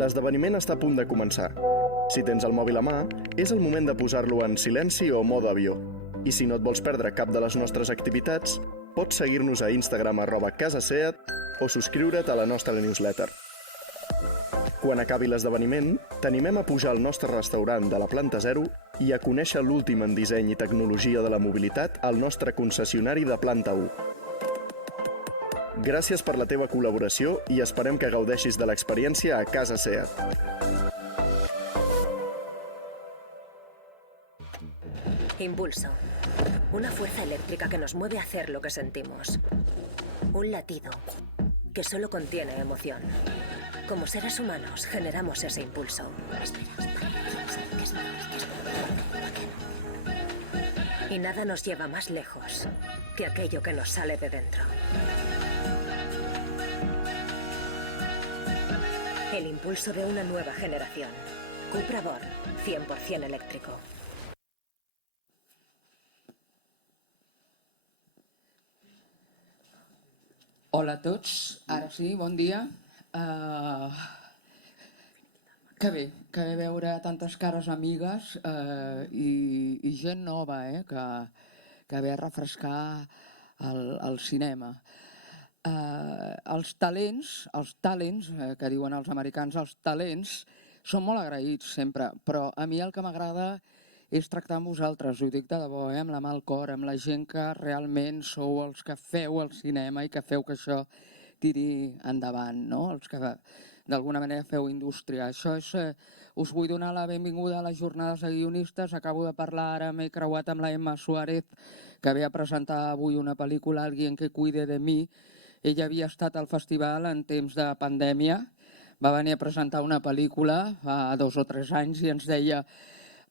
L'esdeveniment està a punt de començar. Si tens el mòbil a mà, és el moment de posar-lo en silenci o mode avió. I si no et vols perdre cap de les nostres activitats, pots seguir-nos a Instagram @casaseat o subscriure't a la nostra newsletter. Quan acabi l'esdeveniment, t'animem a pujar al nostre restaurant de la planta 0 i a conèixer l'últim en disseny i tecnologia de la mobilitat al nostre concessionari de planta 1. Gràcies per la teva col·laboració i esperem que gaudeixis de l'experiència a Casa Seat. Impulso. Una fuerza eléctrica que nos mueve a hacer lo que sentimos. Un latido que solo contiene emoción. Como seres humanos generamos ese impulso. Y nada nos lleva más lejos que aquello que nos sale de dentro. El impulso de una nueva generación. Cupra Born, 100% eléctrico. Hola a tots, ara sí, bon dia. Que bé veure tantes cares amigues i gent nova que ve a refrescar el cinema. Els talents, que diuen els americans, els talents, són molt agraïts sempre, però a mi el que m'agrada és tractar amb vosaltres, ho dic de debò, amb la mà al cor, amb la gent que realment sou els que feu el cinema i que feu que això tiri endavant, no? Els que d'alguna manera feu indústria. Això és, us vull donar la benvinguda a les jornades de guionistes. Acabo de parlar ara, m'he creuat amb la Emma Suárez, que ve a presentar avui una pel·lícula, Alguien que cuide de mi. Ella havia estat al festival en temps de pandèmia, va venir a presentar una pel·lícula fa 2 o 3 anys i ens deia,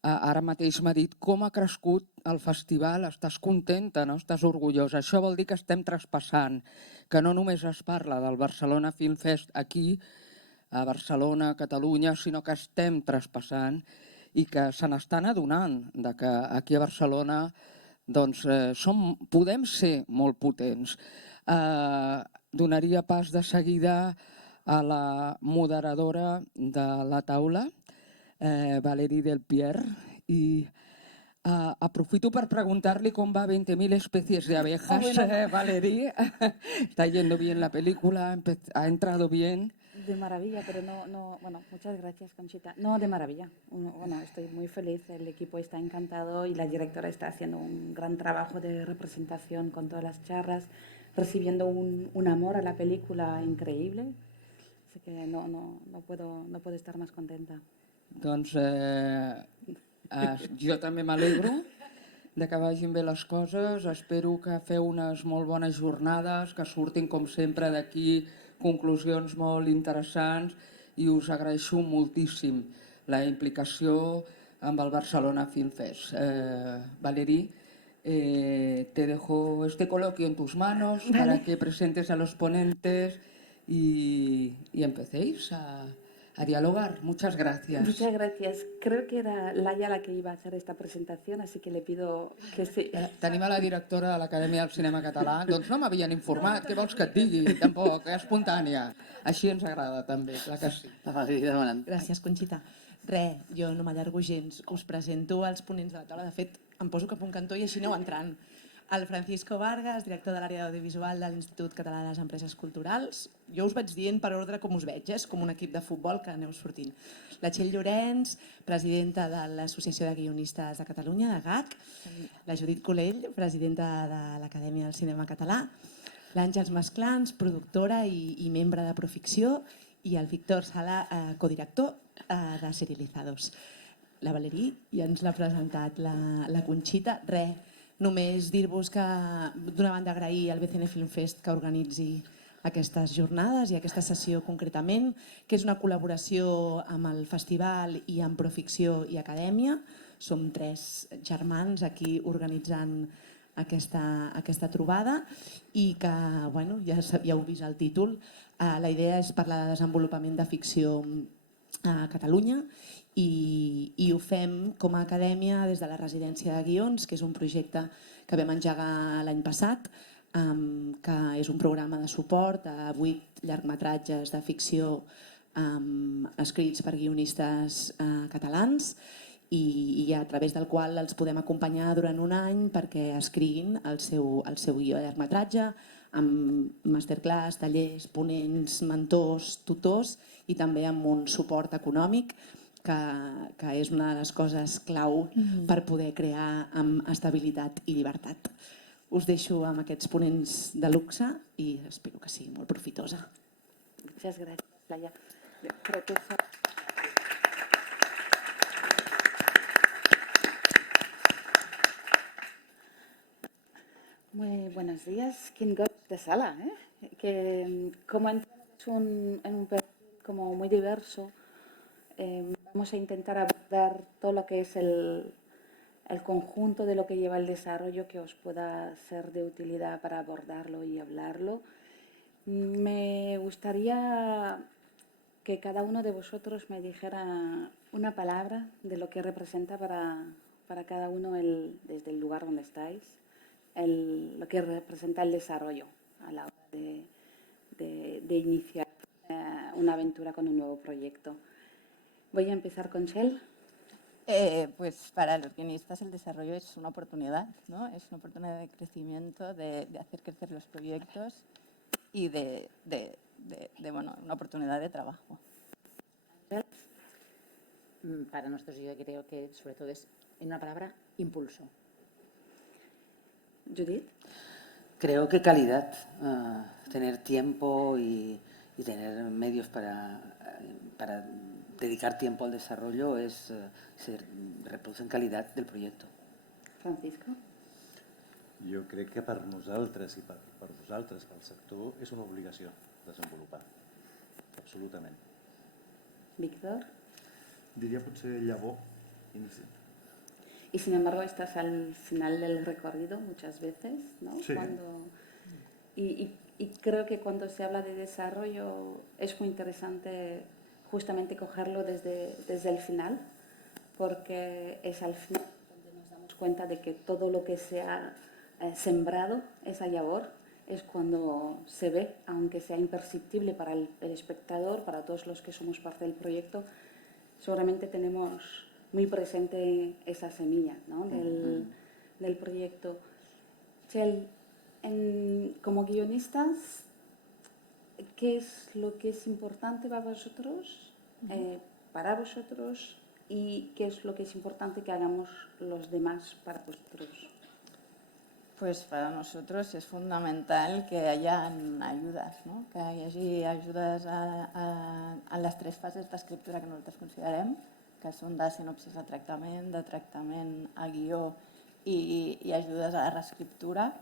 ara mateix m'ha dit, com ha crescut el festival, estàs contenta, no? Estàs orgullosa. Això vol dir que estem traspassant, que no només es parla del Barcelona Film Fest aquí, a Barcelona, a Catalunya, sinó que estem traspassant i que se n'estan adonant que aquí a Barcelona doncs, podem ser molt potents. Donaria pas de seguida a la moderadora de la taula, Valérie Delpierre, y aprofito para preguntarle cómo va 20.000 especies de abejas. Valérie, ¿está yendo bien la película? ¿Ha entrado bien? De maravilla, pero bueno, muchas gracias, Conchita. No, de maravilla. Bueno, estoy muy feliz, el equipo está encantado y la directora está haciendo un gran trabajo de representación con todas las charlas, recibiendo un amor a la película increíble. Así que no puedo estar más contenta. Doncs jo també m'alegro que vagin bé les coses, espero que feu unes molt bones jornades, que surtin com sempre d'aquí conclusions molt interessants i us agraeixo moltíssim la implicació amb el Barcelona Film Fest. Valérie, te dejo este coloquio en tus manos para que presentes a los ponentes y empecéis a dialogar. Muchas gracias. Muchas gracias. Creo que era Laia la que iba a hacer esta presentación, así que le pido que sí. Tenim a la directora de l'Acadèmia del Cinema Català. Doncs no m'havien informat, què vols que et digui? Tampoc, espontània. Així ens agrada també, clar que sí. Gràcies, Conxita. Jo no m'allargo gens. Us presento als ponents de la taula. De fet, em poso cap a un cantó i així aneu entrant. El Francisco Vargas, director de l'àrea audiovisual de l'Institut Català de les Empreses Culturals. Jo us vaig dient per ordre com us veig, és com un equip de futbol que aneu sortint. La Txell Llorenç, presidenta de l'Associació de Guionistes de Catalunya, de GAC. La Judit Colell, presidenta de l'Acadèmia del Cinema Català. L'Àngels Masclans, productora i membre de Proficció. I el Víctor Sala, codirector de Serializados. La Valérie ja ens l'ha presentat la Conxita. Només dir-vos que, d'una banda, agrair al BCN Film Fest que organitzi aquestes jornades i aquesta sessió concretament, que és una col·laboració amb el festival i amb Proficció i Acadèmia. Som 3 germans aquí organitzant aquesta trobada i que, bueno, ja heu vist el títol. La idea és parlar de desenvolupament de ficció a Catalunya i ho fem com a acadèmia des de la residència de guions, que és un projecte que vam engegar l'any passat, que és un programa de suport a 8 llargmetratges de ficció escrits per guionistes catalans i a través del qual els podem acompanyar durant un any perquè escriguin el seu guió de llargmetratge, amb masterclass, tallers, ponents, mentors, tutors i també amb un suport econòmic que és una de les coses clau per poder crear amb estabilitat i llibertat. Us deixo amb aquests ponents de luxe i espero que sigui molt profitosa. Muchas gracias, Laia. Creo que Muy buenos días. Qué gost de sala, ¿eh? Que como es en un perfil como muy diverso, vamos a intentar abordar todo lo que es el conjunto de lo que lleva el desarrollo que os pueda ser de utilidad para abordarlo y hablarlo. Me gustaría que cada uno de vosotros me dijera una palabra de lo que representa para cada uno desde el lugar donde estáis, lo que representa el desarrollo a la hora de iniciar una aventura con un nuevo proyecto. Voy a empezar con Shell. Pues para los guionistas el desarrollo es una oportunidad, ¿no? Es una oportunidad de crecimiento, de hacer crecer los proyectos y de una oportunidad de trabajo. Para nosotros yo creo que sobre todo es, en una palabra, impulso. Judith. Creo que calidad, tener tiempo y tener medios para dedicar tiempo al desarrollo se reproduce en calidad del proyecto. Francisco. Jo crec que per nosaltres i per vosaltres, pel sector, és una obligació desenvolupar. Absolutament. Víctor. Diria potser llavor, inici. Y sin embargo estás al final del recorrido muchas veces, ¿no? Sí. Y creo que cuando se habla de desarrollo es muy interesante justamente cogerlo desde el final, porque es al final donde nos damos cuenta de que todo lo que se ha sembrado, esa labor, es cuando se ve, aunque sea imperceptible para el espectador, para todos los que somos parte del proyecto, seguramente tenemos muy presente esa semilla, ¿no? del proyecto. Chel, como guionistas, ¿qué es lo que es importante para vosotros, y qué es lo que es importante que hagamos los demás para vosotros? Pues para nosotros es fundamental que hayan ayudas, ¿no? Que hi hagi ajudes a les tres fases d'escriptura que nosaltres considerem, que són de sinopsis a tractament a guió i ajudes a la reescriptura.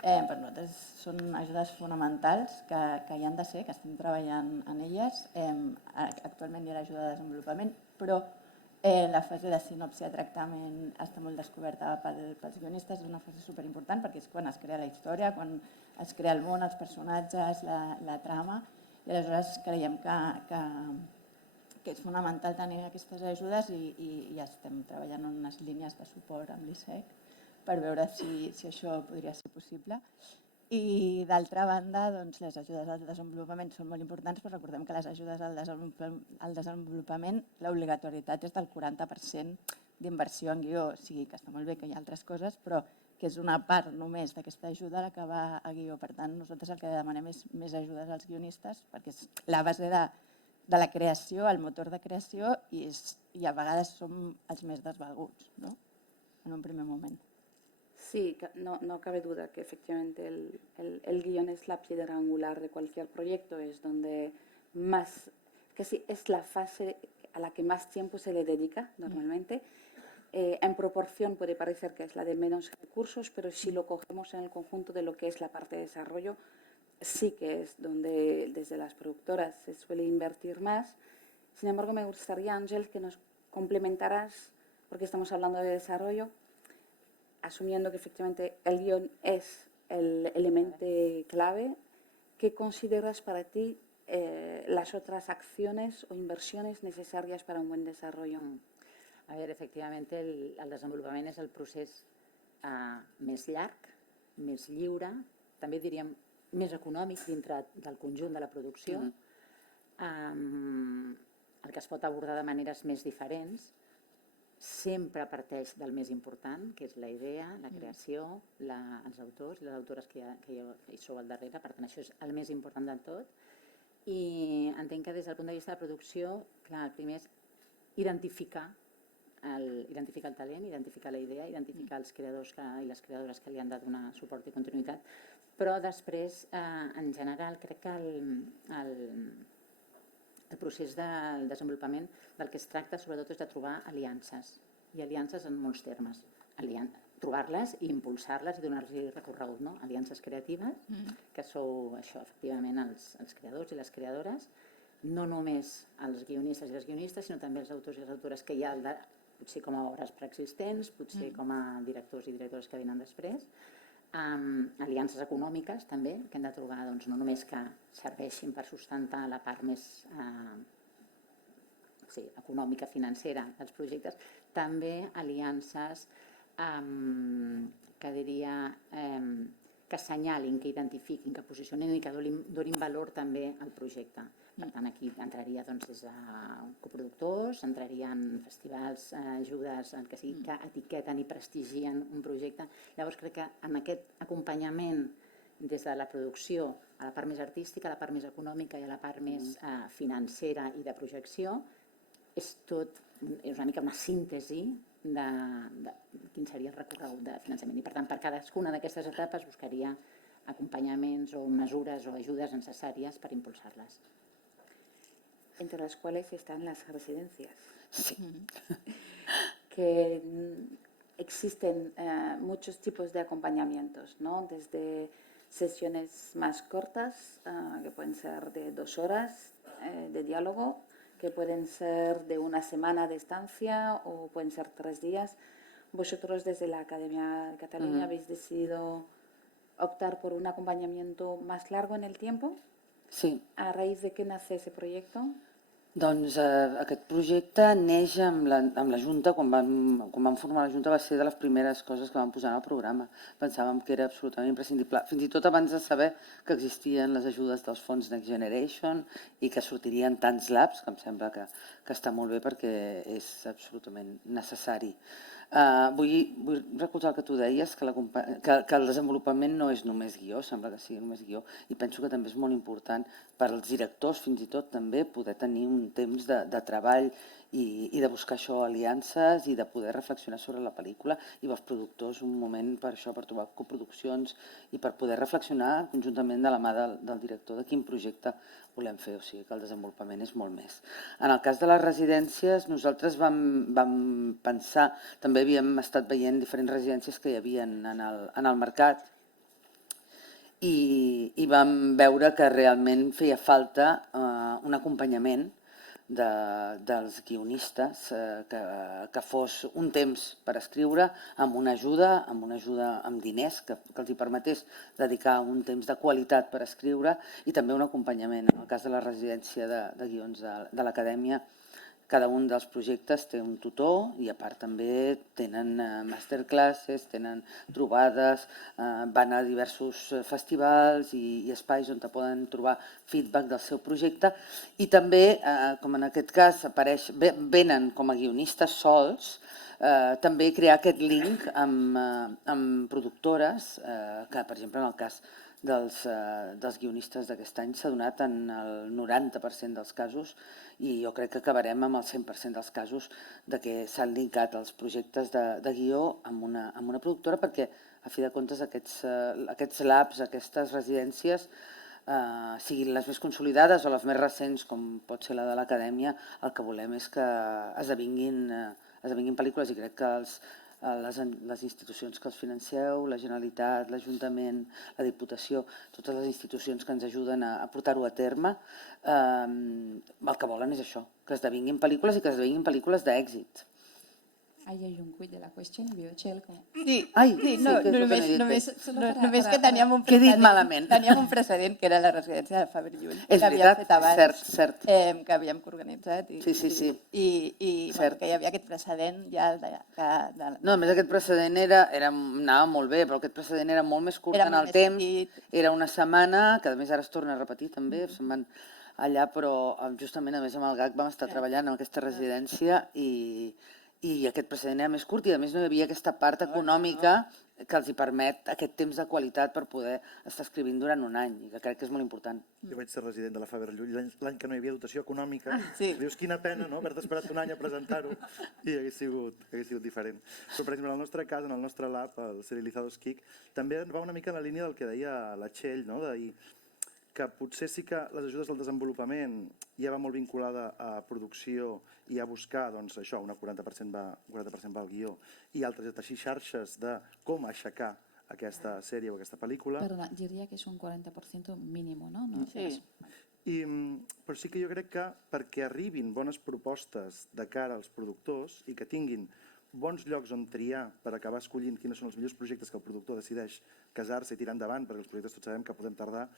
Per nosaltres són ajudes fonamentals que hi han de ser, que estem treballant en elles. Actualment hi ha l'ajuda de desenvolupament, però la fase de sinopsi a tractament està molt descoberta pels guionistes, és una fase superimportant perquè és quan es crea la història, quan es crea el món, els personatges, la trama, i aleshores creiem que és fonamental tenir aquestes ajudes i estem treballant en unes línies de suport amb l'ISEC per veure si això podria ser possible. I d'altra banda, doncs, les ajudes al desenvolupament són molt importants, però recordem que les ajudes al desenvolupament, l'obligatorietat és del 40% d'inversió en guió, o sigui que està molt bé que hi ha altres coses, però que és una part només d'aquesta ajuda la que va a guió. Per tant, nosaltres el que demanem és més ajudes als guionistes, perquè és la base de la creació, el motor de creació, i a vegades som els més desvalguts, no? En un primer moment. Sí, no cabe duda que efectivamente el guión es la piedra angular de cualquier proyecto, es donde más, que sí, es la fase a la que más tiempo se le dedica normalmente. En proporción puede parecer que es la de menos recursos, pero si lo cogemos en el conjunto de lo que es la parte de desarrollo, sí que es donde desde las productoras se suele invertir más. Sin embargo, me gustaría, Ángel, que nos complementaras, porque estamos hablando de desarrollo, asumiendo que efectivamente el guión es el elemento clave, ¿qué consideras para ti las otras acciones o inversiones necesarias para un buen desarrollo? A veure, efectivament, el desenvolupament és el procés més llarg, més lliure, també diríem més econòmic dintre del conjunt de la producció. que es pot abordar de maneres més diferents, sempre parteix del més important, que és la idea, la creació, els autors i les autores que hi sou al darrere. Per tant, això és el més important del tot. I entenc que des del punt de vista de producció, clar, el primer és identificar el talent, identificar la idea, identificar els creadors i les creadores que li han de donar suport i continuïtat, però després, en general, crec que el procés del desenvolupament del que es tracta sobretot és de trobar aliances, i aliances en molts termes. Trobar-les i impulsar-les i donar-los recorregut, no? Aliances creatives, que sou això, efectivament, els creadors i les creadores, no només els guionistes i les guionistes, sinó també els autors i les autores que hi ha, potser com a obres preexistents, potser com a directors i directores que venen després, aliances econòmiques també, que hem de trobar no només que serveixin per sustentar la part més econòmica, financera dels projectes, també aliances que diria que assenyalin, que identifiquin, que posicionin i que donin valor també al projecte. Per tant, aquí entraria des de coproductors, entrarien festivals, ajudes, el que sigui, que etiqueten i prestigien un projecte. Llavors crec que en aquest acompanyament des de la producció a la part més artística, a la part més econòmica i a la part més financera i de projecció, és una mica una síntesi de quin seria el recorregut de finançament. I per tant, per cadascuna d'aquestes etapes buscaria acompanyaments o mesures o ajudes necessàries per impulsar-les. Entre las cuales están las residencias. Sí. Que existen muchos tipos de acompañamientos, ¿no? Desde sesiones más cortas, que pueden ser de 2 horas de diálogo, que pueden ser de 1 semana de estancia o pueden ser 3 días. Vosotros desde la Academia de Cataluña habéis decidido optar por un acompañamiento más largo en el tiempo. Sí. ¿A raíz de qué nace ese proyecto? Doncs aquest projecte neix amb la Junta, quan vam formar la Junta va ser de les primeres coses que vam posar en el programa. Pensàvem que era absolutament imprescindible, fins i tot abans de saber que existien les ajudes dels fons Next Generation i que sortirien tants labs, que em sembla que està molt bé perquè és absolutament necessari. Vull recolzar el que tu deies, que el desenvolupament no és només guió, sembla que sigui només guió, i penso que també és molt important per als directors, fins i tot també, poder tenir un temps de treball i de buscar això, aliances, i de poder reflexionar sobre la pel·lícula, i els productors un moment per això, per trobar coproduccions i per poder reflexionar conjuntament de la mà del director de quin projecte volem fer, o sigui que el desenvolupament és molt més. En el cas de les residències, nosaltres vam pensar, també havíem estat veient diferents residències que hi havia en el mercat i vam veure que realment feia falta un acompanyament dels guionistes, que fos un temps per escriure amb una ajuda amb diners que els hi permetés dedicar un temps de qualitat per escriure i també un acompanyament. En el cas de la residència de guions de l'Acadèmia, cada un dels projectes té un tutor i a part també tenen masterclasses, tenen trobades, van a diversos festivals i espais on poden trobar feedback del seu projecte i també, com en aquest cas venen com a guionistes sols, també crear aquest link amb productores, que per exemple en el cas dels guionistes d'aquest any s'ha donat en el 90% dels casos i jo crec que acabarem amb el 100% dels casos de que s'han linkat els projectes de guió amb una productora perquè, a fi de comptes, aquests labs, aquestes residències, siguin les més consolidades o les més recents, com pot ser la de l'Acadèmia, el que volem és que esdevinguin pel·lícules i crec que les institucions que els financeu, la Generalitat, l'Ajuntament, la Diputació, totes les institucions que ens ajuden a portar-ho a terme, el que volen és això, que esdevinguin pel·lícules i que esdevinguin pel·lícules d'èxit. Ahí hay un quid de la cuestión, veo Txell com... Sí, només que teníem un que he dit malament. Teníem un precedent que era la residència de Faber Llull, És que havíem veritat, fet abans, cert. que havíem organitzat i Cert. que hi havia aquest precedent ja No, a més aquest precedent anava molt bé, però aquest precedent era molt més curt en el temps, era una setmana, que a més ara es torna a repetir també, se'n van allà, però justament a més amb el GAC vam estar treballant en aquesta residència i aquest precedent era més curt i a més no hi havia aquesta part econòmica que els hi permet aquest temps de qualitat per poder estar escrivint durant un any, i que crec que és molt important. Jo vaig ser resident de la Faber Llull l'any que no hi havia dotació econòmica. Dius, quina pena, no?, haver-te esperat un any a presentar-ho, i hagués sigut diferent. Però, per exemple, en el nostre cas, en el nostre lab, el Serializados Kick, també va una mica en la línia del que deia la Txell, no?, de dir que potser sí que les ajudes al desenvolupament ja va molt vinculada a producció i a buscar, doncs, això, un 40% va al guió, i altres a teixir xarxes de com aixecar aquesta sèrie o aquesta pel·lícula. Perdona, diría que es un 40% mínimo, ¿no? Sí. Però sí que jo crec que perquè arribin bones propostes de cara als productors i que tinguin bons llocs on triar per acabar escollint quins són els millors projectes que el productor decideix casar-se i tirar endavant, perquè els projectes tots sabem que podem tardar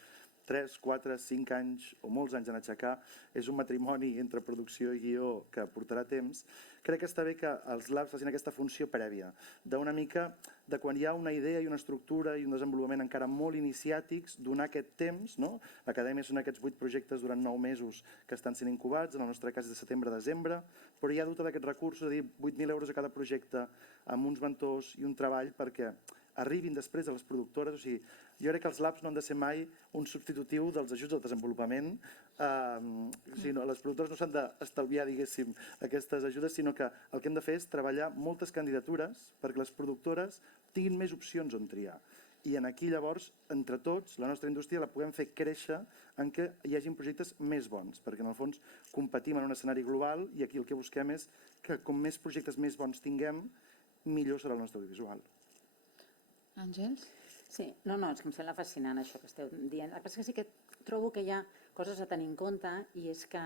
3, 4, 5 anys o molts anys en aixecar, és un matrimoni entre producció i guió que portarà temps. Crec que està bé que els labs facin aquesta funció prèvia, d'una mica de quan hi ha una idea i una estructura i un desenvolupament encara molt iniciàtics, donar aquest temps, no? L'acadèmia són aquests 8 projectes durant 9 mesos que estan sent incubats, en el nostre cas és de setembre a desembre, però hi ha dotat d'aquests recursos, és a dir, 8.000 euros a cada projecte, amb uns mentors i un treball perquè arribin després a les productores. O sigui, jo crec que els labs no han de ser mai un substitutiu dels ajuts al desenvolupament. Les productores no s'han d'estalviar, diguéssim, aquestes ajudes, sinó que el que hem de fer és treballar moltes candidatures perquè les productores tinguin més opcions on triar. I aquí, llavors, entre tots, la nostra indústria la puguem fer créixer en què hi hagin projectes més bons, perquè en el fons competim en un escenari global i aquí el que busquem és que com més projectes més bons tinguem, millor serà el nostre audiovisual. Àngels? Sí, no, és que em sembla fascinant això que esteu dient. El que passa és que sí que trobo que hi ha coses a tenir en compte i és que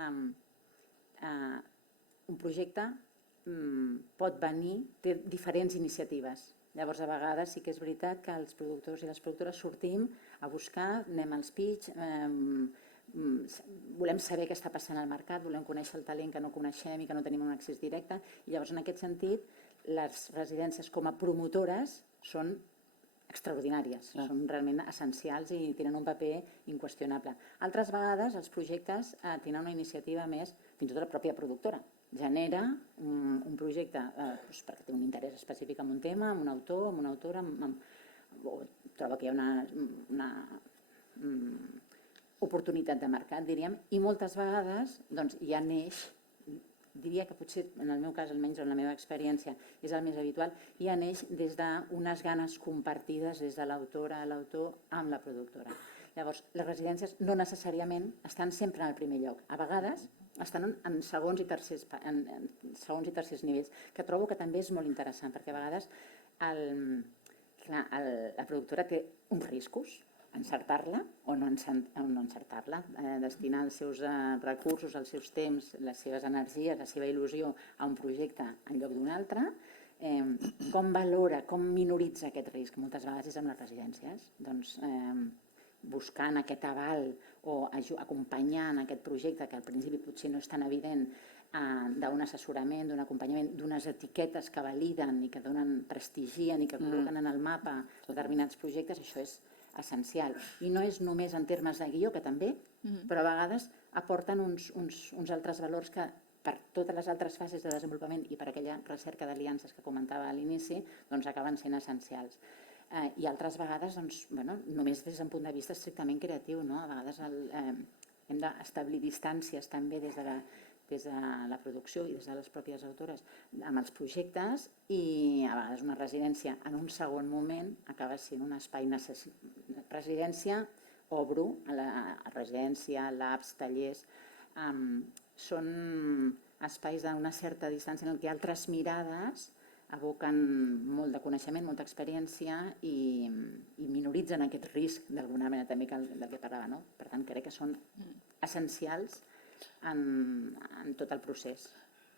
un projecte pot venir, té diferents iniciatives. Llavors, a vegades sí que és veritat que els productors i les productores sortim a buscar, anem als pitch, volem saber què està passant al mercat, volem conèixer el talent que no coneixem i que no tenim un accés directe, i llavors en aquest sentit les residències com a promotores són extraordinàries, són realment essencials i tenen un paper inqüestionable. Altres vegades els projectes tenen una iniciativa més, fins i tot la pròpia productora, genera un projecte perquè té un interès específic en un tema, amb un autor, amb una autora, o troba que hi ha una oportunitat de mercat, diríem, i moltes vegades ja neix, diria que potser, en el meu cas, almenys en la meva experiència, és el més habitual, ja neix des d'unes ganes compartides des de l'autora a l'autor amb la productora. Llavors, les residències no necessàriament estan sempre en el primer lloc. A vegades estan en segons i tercers nivells, que trobo que també és molt interessant, perquè a vegades la productora té uns riscos, encertar-la o no encertar-la, destinar els seus recursos, els seus temps, les seves energies, la seva il·lusió a un projecte en lloc d'un altre. Com valora, com minoritza aquest risc? Moltes vegades és amb les residències. Doncs buscant aquest aval o acompanyant aquest projecte, que al principi potser no és tan evident, d'un assessorament, d'un acompanyament, d'unes etiquetes que validen i que prestigien i que col·loquen en el mapa determinats projectes, això és essencial. I no és només en termes de guió, que també, però a vegades aporten uns altres valors que per totes les altres fases de desenvolupament i per aquella recerca d'aliances que comentava a l'inici, doncs acaben sent essencials. I altres vegades, només des d'un punt de vista estrictament creatiu, a vegades hem d'establir distàncies també des de la producció i des de les pròpies autores amb els projectes, i a vegades una residència en un segon moment acaba sent un espai residència, obro, residència, labs, tallers, són espais d'una certa distància en què altres mirades aboquen molt de coneixement, molta experiència i minoritzen aquest risc d'alguna manera també del que parlava. Per tant, crec que són essencials en tot el procés.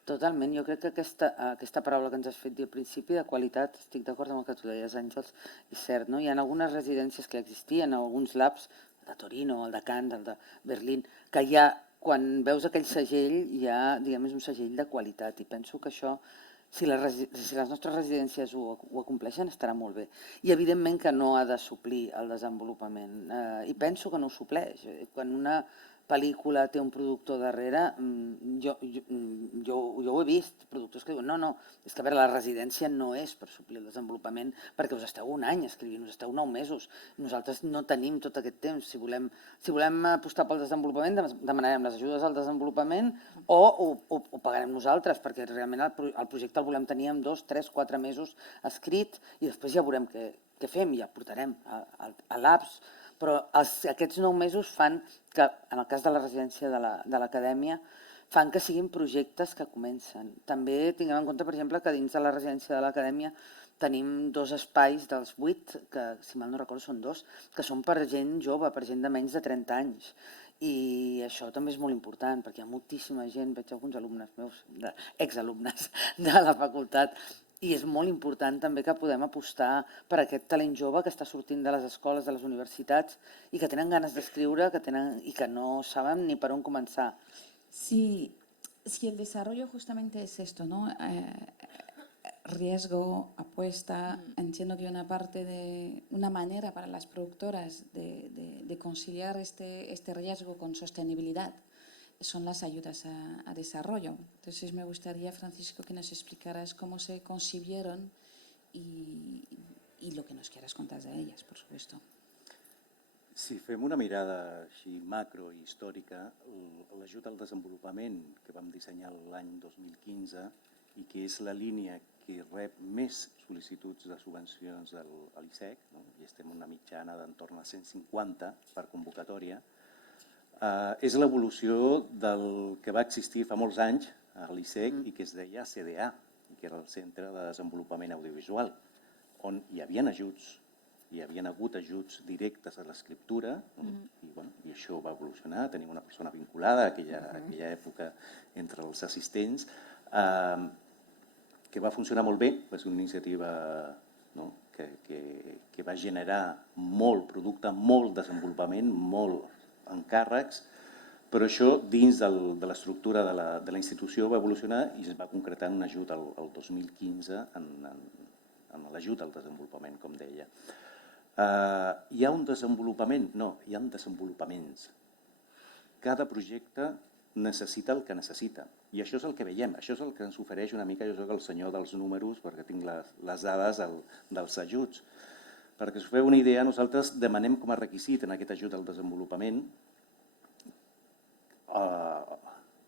Totalment. Jo crec que aquesta paraula que ens has fet dir al principi, de qualitat, estic d'acord amb el que tu deies, Àngels, és cert, no? Hi ha algunes residències que existien, alguns labs, el de Torino, el de Caen, el de Berlín, que ja, quan veus aquell segell, ja, diguem, és un segell de qualitat, i penso que això, si les nostres residències ho acompleixen, estarà molt bé. I evidentment que no ha de suplir el desenvolupament, i penso que no ho supleix. Quan una pel·lícula té un productor darrere, jo ho he vist, productors que diuen no, és que a veure, la residència no és per suplir el desenvolupament perquè us esteu un any escrivint, us esteu 9 mesos. Nosaltres no tenim tot aquest temps. Si volem apostar pel desenvolupament, demanarem les ajudes al desenvolupament o ho pagarem nosaltres, perquè realment el projecte el volem tenir en 2, 3, 4 mesos escrit i després ja veurem què fem i ja el portarem a l'APS. Però aquests 9 mesos fan que, en el cas de la residència de l'acadèmia, fan que siguin projectes que comencen. També tinguem en compte, per exemple, que dins de la residència de l'acadèmia tenim 2 espais dels 8, que si mal no recordo són 2, que són per gent jove, per gent de menys de 30 anys. I això també és molt important, perquè hi ha moltíssima gent, veig alguns alumnes meus, exalumnes de la facultat, i és molt important també que podem apostar per aquest talent jove que està sortint de les escoles, de les universitats, i que tenen ganes d'escriure i que no saben ni per on començar. Si el desarrollo justamente es esto, ¿no? Riesgo, apuesta, entiendo que una manera para las productoras de conciliar este riesgo con sostenibilidad son las ayudas a desarrollo. Entonces me gustaría, Francisco, que nos explicaras cómo se concibieron y lo que nos quieras contar de ellas, por supuesto. Si fem una mirada així macro i històrica, l'ajut al desenvolupament que vam dissenyar l'any 2015 i que és la línia que rep més sol·licituds de subvencions de l'ISEC, i estem en una mitjana d'entorn a 150 per convocatòria, és l'evolució del que va existir fa molts anys a l'ISEC i que es deia CDA, que era el Centre de Desenvolupament Audiovisual, on hi havia ajuts, hi havia hagut ajuts directes a l'escriptura i això va evolucionar. Tenim una persona vinculada a aquella època entre els assistents que va funcionar molt bé, va ser una iniciativa que va generar molt producte, molt desenvolupament, molt encàrrecs, però això dins de l'estructura de la institució va evolucionar i es va concretar en un ajut el 2015 en l'ajut al desenvolupament, com deia. Hi ha un desenvolupament? No, hi ha desenvolupaments. Cada projecte necessita el que necessita i això és el que veiem, això és el que ens ofereix una mica, jo soc el senyor dels números perquè tinc les dades dels ajuts. Perquè us feu una idea, nosaltres demanem com a requisit en aquest ajut al desenvolupament,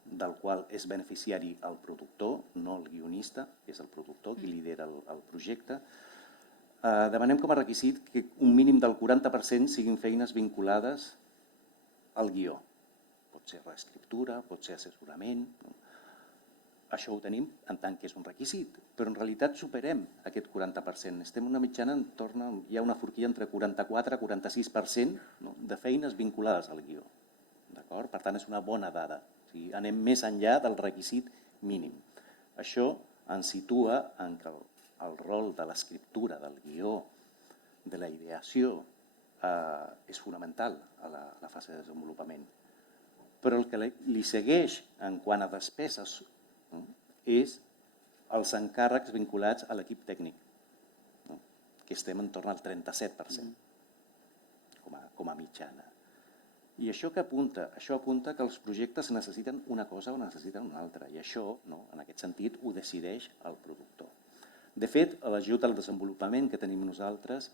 del qual és beneficiari el productor, no el guionista, és el productor qui lidera el projecte. Demanem com a requisit que un mínim del 40% siguin feines vinculades al guió. Pot ser reescriptura, pot ser assessorament. Això ho tenim en tant que és un requisit, però en realitat superem aquest 40%. Estem en una mitjana hi ha una forquilla entre 44 i 46% de feines vinculades al guió. Per tant, és una bona dada. Anem més enllà del requisit mínim. Això ens situa en que el rol de l'escriptura, del guió, de la ideació, és fonamental a la fase de desenvolupament. Però el que li segueix en quant a despeses és els encàrrecs vinculats a l'equip tècnic, que estem en torn al 37% com a mitjana. I això que apunta? Això apunta que els projectes necessiten una cosa o necessiten una altra, i això, en aquest sentit, ho decideix el productor. De fet, a l'ajut al desenvolupament que tenim nosaltres,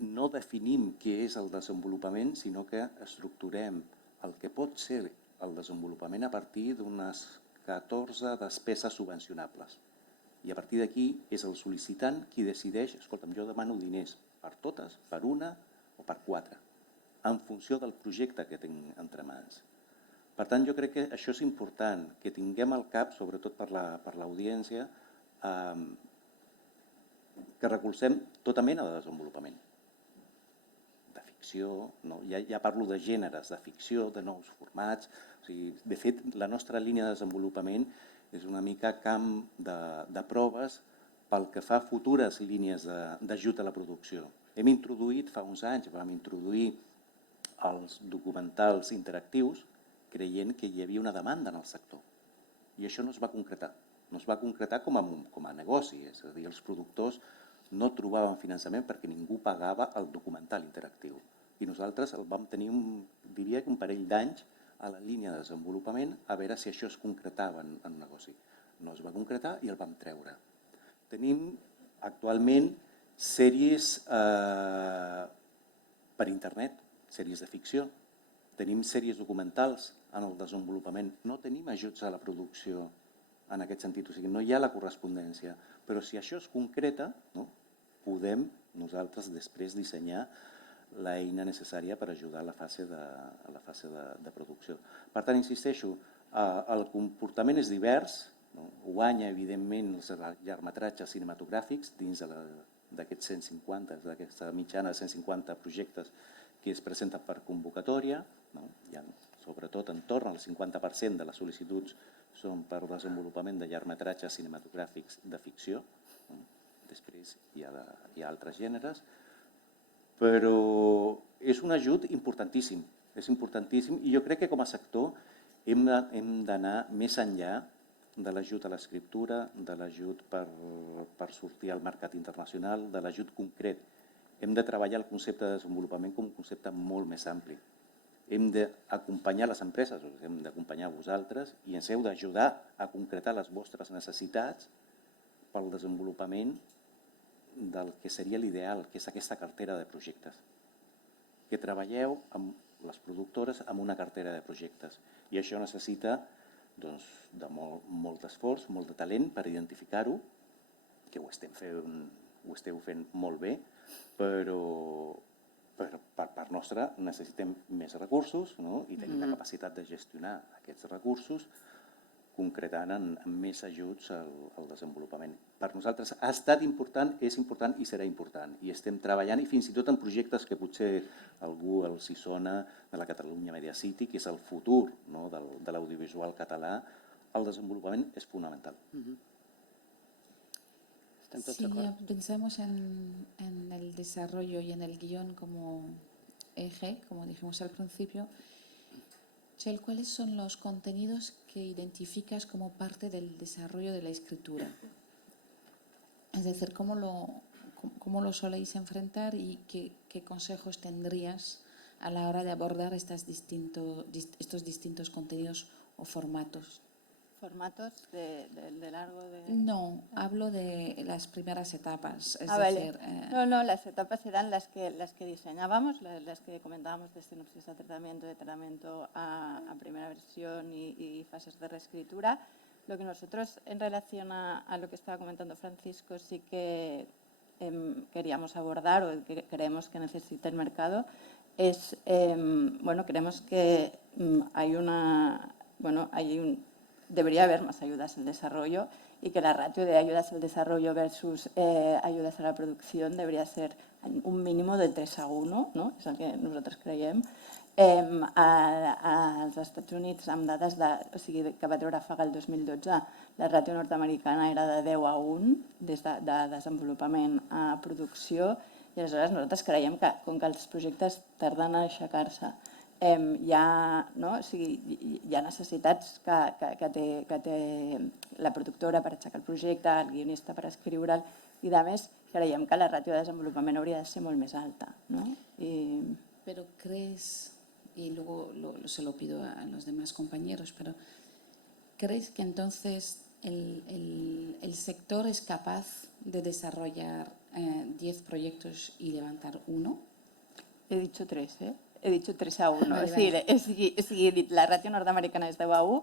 no definim què és el desenvolupament, sinó que estructurem el que pot ser el desenvolupament a partir d'unes 14 despeses subvencionables. I a partir d'aquí és el sol·licitant qui decideix, escolta'm, jo demano diners per totes, per una o per 4, en funció del projecte que tinc entre mans. Per tant, jo crec que això és important, que tinguem al cap, sobretot per l'audiència, que recolzem tota mena de desenvolupament. De ficció, ja parlo de gèneres, de ficció, de nous formats. De fet, la nostra línia de desenvolupament és una mica camp de proves pel que fa a futures línies d'ajut a la producció. Hem introduït, fa uns anys, vam introduir els documentals interactius creient que hi havia una demanda en el sector. I això no es va concretar. No es va concretar com a negoci, és a dir, els productors no trobaven finançament perquè ningú pagava el documental interactiu. i nosaltres el vam tenir, diria que un parell d'anys a la línia de desenvolupament a veure si això es concretava en un negoci. No es va concretar i el vam treure. Tenim actualment sèries per internet, sèries de ficció. Tenim sèries documentals en el desenvolupament. No tenim ajuts a la producció en aquest sentit, o sigui, no hi ha la correspondència. Però si això es concreta, podem nosaltres després dissenyar l'eina necessària per ajudar a la fase de producció. Per tant, insisteixo, el comportament és divers, guanya, evidentment, els llargmetratges cinematogràfics dins d'aquests 150, d'aquesta mitjana de 150 projectes que es presenten per convocatòria. Hi ha, sobretot, entorn al 50% de les sol·licituds són per desenvolupament de llargmetratges cinematogràfics de ficció. Després hi ha altres gèneres. Però és un ajut importantíssim, i jo crec que com a sector hem d'anar més enllà de l'ajut a l'escriptura, de l'ajut per sortir al mercat internacional, de l'ajut concret. Hem de treballar el concepte de desenvolupament com un concepte molt més ampli. Hem d'acompanyar les empreses, hem d'acompanyar vosaltres i ens heu d'ajudar a concretar les vostres necessitats pel desenvolupament del que seria l'ideal, que és aquesta cartera de projectes. Que treballeu amb les productores amb una cartera de projectes. I això necessita de molt d'esforç, molt de talent per identificar-ho, que ho esteu fent molt bé, però per part nostra necessitem més recursos i tenim la capacitat de gestionar aquests recursos concretant en més ajuts al desenvolupament. Per nosaltres ha estat important, és important i serà important. I estem treballant, i fins i tot en projectes que potser algú els hi sona, de la Catalunya Media City, que és el futur de l'audiovisual català, el desenvolupament és fonamental. Si pensamos en el desarrollo y en el guión como eje, como dijimos al principio, Chel, ¿cuáles son los contenidos que identificas como parte del desarrollo de la escritura? Es decir, ¿cómo lo soléis enfrentar y qué consejos tendrías a la hora de abordar estos distintos contenidos o formatos? ¿Formatos de largo? No, hablo de las primeras etapas. Vale. No, las etapas eran las que diseñábamos, las que comentábamos de sinopsis a tratamiento a primera versión y fases de reescritura. Lo que nosotros, en relación a lo que estaba comentando Francisco, sí que queríamos abordar o que creemos que necesita el mercado es, creemos que debería haber más ayudas al desarrollo y que la ratio de ayudas al desarrollo versus ayudas a la producción debería ser un mínimo de 3:1, no? És el que nosaltres creiem. Als Estats Units, amb dades que va treure FAGA el 2012, la ràtio nord-americana era de 10:1 des de desenvolupament a producció, i aleshores nosaltres creiem que, com que els projectes tarden a aixecar-se, hi ha necessitats que té la productora per aixecar el projecte, el guionista per escriure'l, i a més creiem que la ràtio de desenvolupament hauria de ser molt més alta. Pero crees, y luego se lo pido a los demás compañeros, pero ¿crees que entonces el sector es capaz de desarrollar 10 proyectos y levantar uno? He dicho 3, He dicho 3:1. Vale. Si la ràtio nord-americana és 10:1,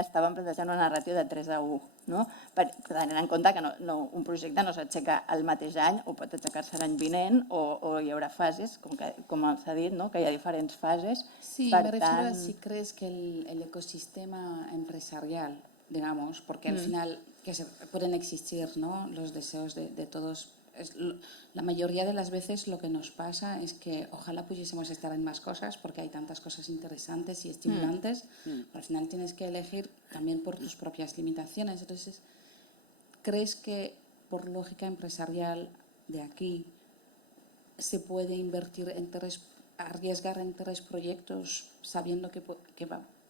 estàvem plantejant una ràtio de 3:1. No? Tenint en compte que un projecte no s'aixeca el mateix any, o pot aixecar-se l'any vinent, o hi haurà fases, com s'ha dit, no? Que hi ha diferents fases. Sí, me refiero a si crees que el ecosistema empresarial, digamos, porque al final que pueden existir, ¿no?, los deseos de todos. La mayoría de las veces lo que nos pasa es que ojalá pudiésemos estar en más cosas porque hay tantas cosas interesantes y estimulantes, pero al final tienes que elegir también por tus propias limitaciones. Entonces, ¿crees que por lógica empresarial de aquí se puede arriesgar en 3 proyectos sabiendo que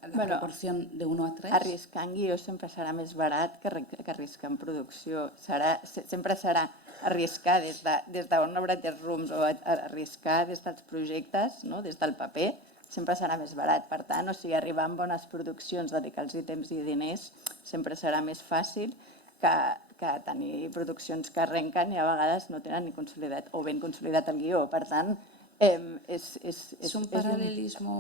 la proporción de 1 a 3? Arriscar en guió sempre serà més barat que arriscar en producció. Sempre serà arriscar des d'on obres rooms o arriscar des dels projectes, des del paper, sempre serà més barat. Per tant, arribar amb bones produccions, dedicar-los temps i diners, sempre serà més fàcil que tenir produccions que arrenquen i a vegades no tenen ni consolidat o ben consolidat el guió. Per tant, és un paral·lelisme...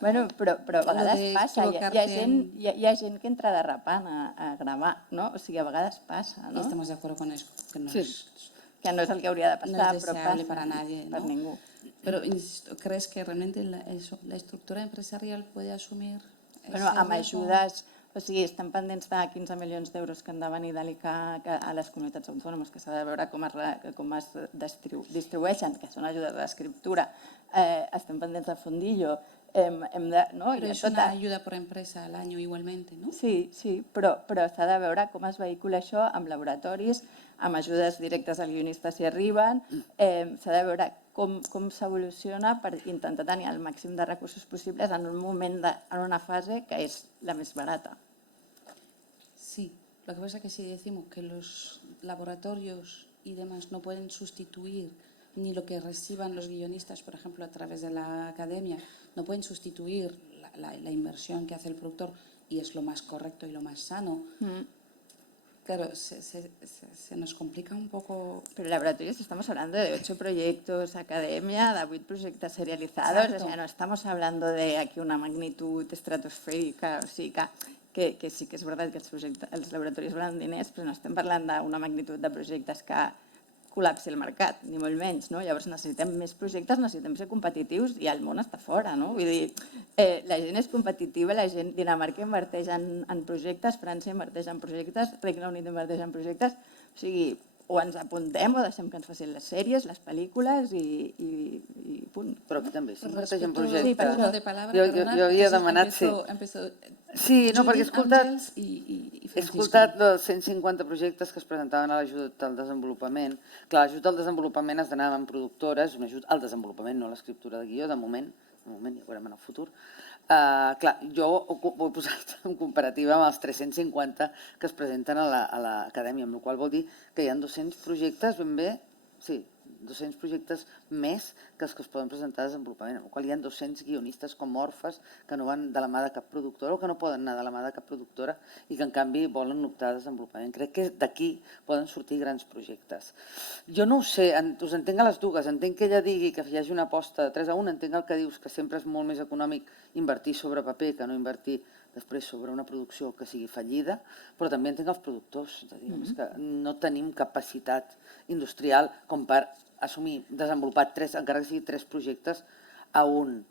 Bueno, però a vegades passa. Hi ha gent que entra derrapant a gravar, no? O sigui, a vegades passa, ¿no? Estamos de acuerdo con eso, que no es el que hauria de passar, no es però deseable passa para nadie, per ¿no? ningú. Pero ¿crees que realmente la estructura empresarial puede asumir Bueno, amb ajudes, o sigui, estem pendents de 15 milions d'euros que han de venir de l'ICA a les comunitats autònomes, que s'ha de veure com es distribueixen, que són ajudes d'escriptura. Estem pendents de fondillo. Pero es una ayuda por empresa al año igualmente, ¿no? Sí, però s'ha de veure com es vehicula això amb laboratoris, amb ajudes directes als guionistes si arriben. S'ha de veure com s'evoluciona per intentar tenir el màxim de recursos possibles en un moment, en una fase que és la més barata. Sí, lo que pasa es que si decimos que los laboratorios y demás no pueden sustituir ni lo que reciban los guionistas, por ejemplo, a través de la academia, no pueden sustituir la inversión que hace el productor, y es lo más correcto y lo más sano. Claro, se nos complica un poco... Pero laboratorios estamos hablando de 8 proyectos, academia, de 8 proyectos serializados. Exacto. O sea, no estamos hablando de aquí una magnitud estratosfèrica, o sigui que sí que és veritat que els laboratoris volen diners, però no estem parlant d'una magnitud de projectes que col·lapsi el mercat, ni molt menys, no? Llavors necessitem més projectes, necessitem ser competitius i el món està fora, no? Vull dir, la gent és competitiva, la gent, Dinamarca inverteix en projectes, França inverteix en projectes, Regne Unit inverteix en projectes, o sigui, o ens apuntem o deixem que ens facin les sèries, les pel·lícules i punt. Però aquí també s'inverteix en projectes. Sí, perdó de palabra, jo havia demanat, sí. Sí, no, perquè he escoltat els 150 projectes que es presentaven a l'ajut al desenvolupament. Clar, l'ajut al desenvolupament es donava en productores, un ajut al desenvolupament, no a l'escriptura de guió, de moment, ja ho veurem en el futur. Clar, jo ho he posat en comparativa amb els 350 que es presenten a l'acadèmia, amb la qual vol dir que hi ha 200 projectes ben bé, sí, 200 projectes més que els que es poden presentar a desenvolupament, en el qual hi ha 200 guionistes com orfes que no van de la mà de cap productora o que no poden anar de la mà de cap productora i que en canvi volen optar a desenvolupament. Crec que d'aquí poden sortir grans projectes. Jo no ho sé, us entenc a les dues, entenc que ella digui que hi hagi una aposta de 3 a 1, entenc el que dius, que sempre és molt més econòmic invertir sobre paper que no invertir després sobre una producció que sigui fallida, però també entenc els productors, és a dir, que no tenim capacitat industrial com per assumir, desenvolupar encara que sigui 3 projectes a un.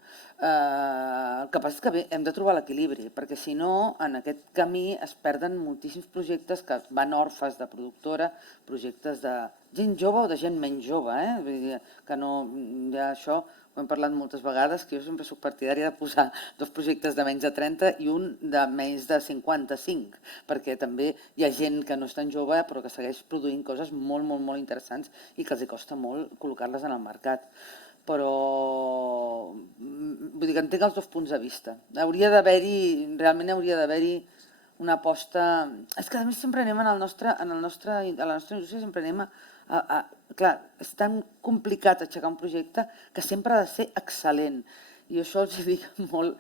El que passa és que hem de trobar l'equilibri, perquè si no, en aquest camí es perden moltíssims projectes que van orfes de productora, projectes de gent jove o de gent menys jove, vull dir que no, ja això ho hem parlat moltes vegades, que jo sempre soc partidària de posar 2 projectes de menys de 30 i un de menys de 55, perquè també hi ha gent que no és tan jove però que segueix produint coses molt, molt, molt interessants i que els costa molt col·locar-les en el mercat. Però vull dir que entenc els 2 punts de vista. Realment hauria d'haver-hi una aposta... És que a més sempre anem a la nostra indústria, sempre anem a... Clar, és tan complicat aixecar un projecte que sempre ha de ser excel·lent. I això els dic molt,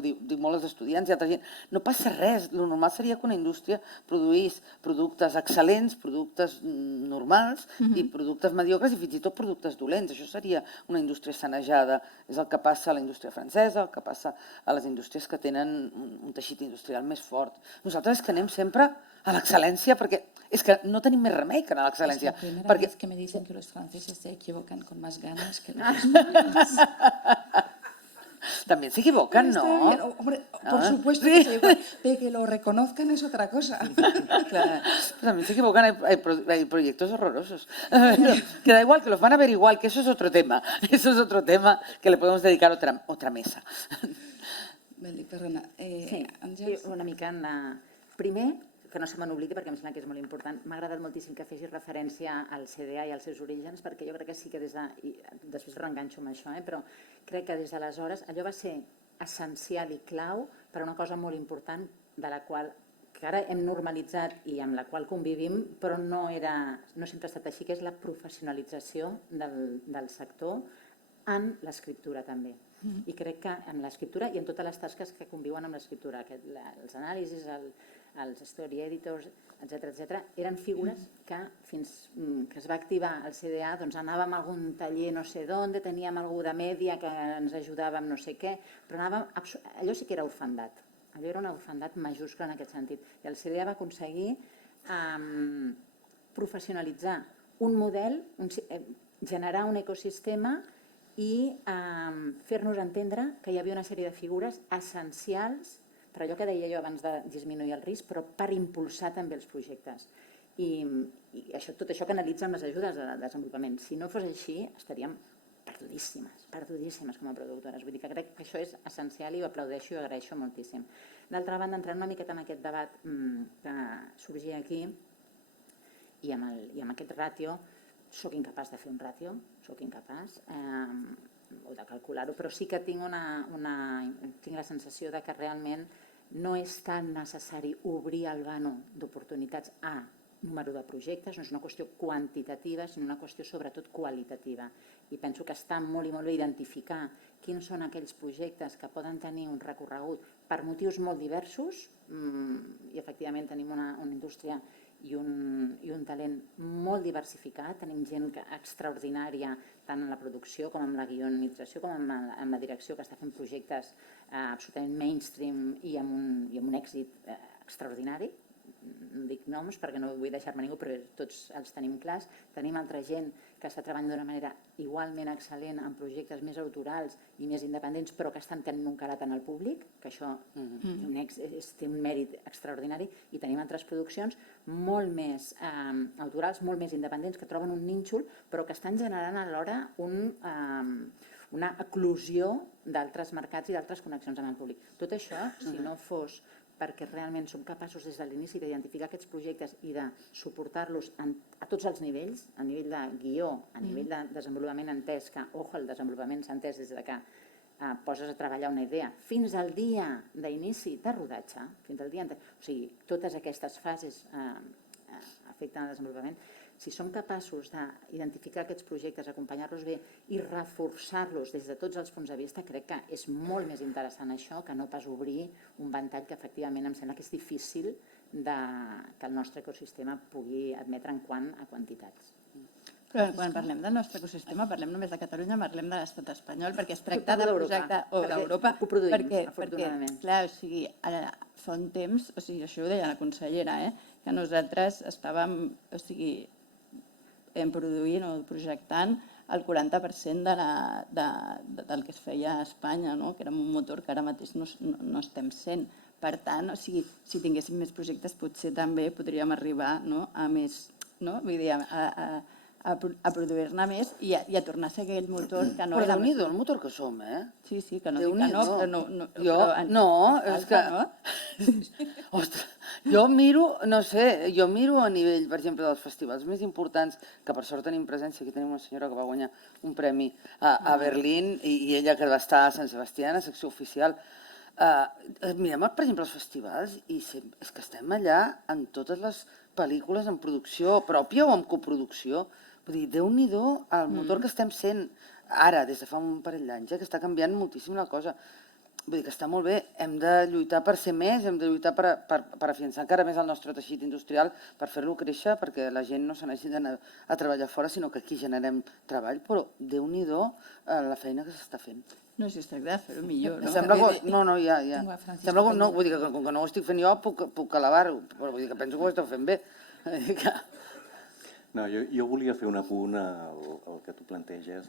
dic molt als estudiants i a altra gent. No passa res, el normal seria que una indústria produís productes excel·lents, productes normals i productes mediocres i fins i tot productes dolents. Això seria una indústria sanejada. És el que passa a la indústria francesa, el que passa a les indústries que tenen un teixit industrial més fort. Nosaltres és que anem sempre a l'excel·lència perquè és que no tenim més remei que anar a l'excel·lència. Es la primera vez que me dicen que los franceses se equivocan con más ganas que los españoles. También se equivocan, ¿no? Bien, hombre, por supuesto que se equivocan. De que lo reconozcan es otra cosa. Claro. También se equivocan, hay proyectos horrorosos. Que da igual, que los van a ver igual, que eso es otro tema. Eso es otro tema que le podemos dedicar otra mesa. Beli, perdona. Sí, Àngels? una mica en primer, que no se me n'oblidi perquè em sembla que és molt important, m'ha agradat moltíssim que fessis referència al CDA i als seus orígens, perquè jo crec que sí que després reenganxo amb això, però crec que des d'aleshores allò va ser essencial i clau per a una cosa molt important de la qual que ara hem normalitzat i amb la qual convivim, però no sempre ha estat així, que és la professionalització del sector en l'escriptura també. I crec que en l'escriptura i en totes les tasques que conviuen amb l'escriptura, els anàlisis, els story editors, etc., eren figures que fins que es va activar el CDA anàvem a algun taller no sé d'on, teníem algú de mèdia que ens ajudava amb no sé què, però allò sí que era orfandat, allò era una orfandat majúscula en aquest sentit. I el CDA va aconseguir professionalitzar un model, generar un ecosistema i fer-nos entendre que hi havia una sèrie de figures essencials per allò que deia jo abans de disminuir el risc, però per impulsar també els projectes. I tot això canalitza amb les ajudes de desenvolupament. Si no fos així, estaríem perdudíssimes com a productores. Vull dir que crec que això és essencial i ho aplaudeixo i ho agraeixo moltíssim. D'altra banda, entrant una miqueta en aquest debat que sorgia aquí i amb aquest ràtio, soc incapaç de fer un ràtio, soc incapaç o de calcular-ho, però sí que tinc la sensació de que realment no és tan necessari obrir el vano d'oportunitats a número de projectes, no és una qüestió quantitativa, sinó una qüestió sobretot qualitativa. I penso que està molt i molt bé identificar quins són aquells projectes que poden tenir un recorregut per motius molt diversos, i efectivament tenim una indústria i un talent molt diversificat, tenim gent extraordinària tant en la producció com en la guionització com en la direcció, que està fent projectes absolutament mainstream i amb un èxit extraordinari. No dic noms perquè no vull deixar-me ningú, però tots els tenim clars. Tenim altra gent que està treballant d'una manera igualment excel·lent en projectes més autorals i més independents, però que estan tenint un carat en el públic, que això té un mèrit extraordinari, i tenim altres produccions molt més autorals, molt més independents, que troben un nínxol, però que estan generant alhora una eclosió d'altres mercats i d'altres connexions amb el públic. Tot això, si no fos perquè realment som capaços des de l'inici d'identificar aquests projectes i de suportar-los a tots els nivells, a nivell de guió, a nivell de desenvolupament entès, que, ojo, el desenvolupament s'ha entès des que poses a treballar una idea, fins al dia d'inici de rodatge, o sigui, totes aquestes fases afecten el desenvolupament. Si som capaços d'identificar aquests projectes, acompanyar-los bé i reforçar-los des de tots els punts de vista, crec que és molt més interessant això que no pas obrir un ventall que efectivament em sembla que és difícil que el nostre ecosistema pugui admetre en quant a quantitats. Però quan parlem del nostre ecosistema parlem només de Catalunya, parlem de l'estat espanyol, perquè es tracta de projecte d'Europa. Ho produïm, afortunadament. Clar, o sigui, fa un temps, o sigui, això ho deia la consellera, que nosaltres estàvem, o sigui, produint o projectant el 40% del que es feia a Espanya, que era un motor que ara mateix no estem sent. Per tant, si tinguéssim més projectes, potser també podríem arribar a més, vull dir, a produir-ne més i a tornar a ser aquell motor que no era... Però déu-n'hi-do el motor que som, Sí, que no dic que no, però no... No, és que... Ostres, jo miro, no sé, jo miro a nivell, per exemple, dels festivals més importants, que per sort tenim presència, aquí tenim una senyora que va guanyar un premi a Berlín i ella que va estar a Sant Sebastià, a secció oficial. Mirem, per exemple, els festivals i és que estem allà en totes les pel·lícules en producció pròpia o en coproducció. Vull dir, déu-n'hi-do el motor que estem sent ara, des de fa un parell d'anys, que està canviant moltíssim la cosa. Vull dir que està molt bé, hem de lluitar per ser més, hem de lluitar per afiançar encara més el nostre teixit industrial, per fer-lo créixer, perquè la gent no se n'hagi d'anar a treballar fora, sinó que aquí generem treball, però déu-n'hi-do la feina que s'està fent. No, si es tracta de fer-ho millor, no? Sembla que... No, ja. Sembla que no, vull dir que com que no ho estic fent jo, puc alabar-ho, però vull dir que penso que ho esteu fent bé. No, jo volia fer un apunt al que tu planteges.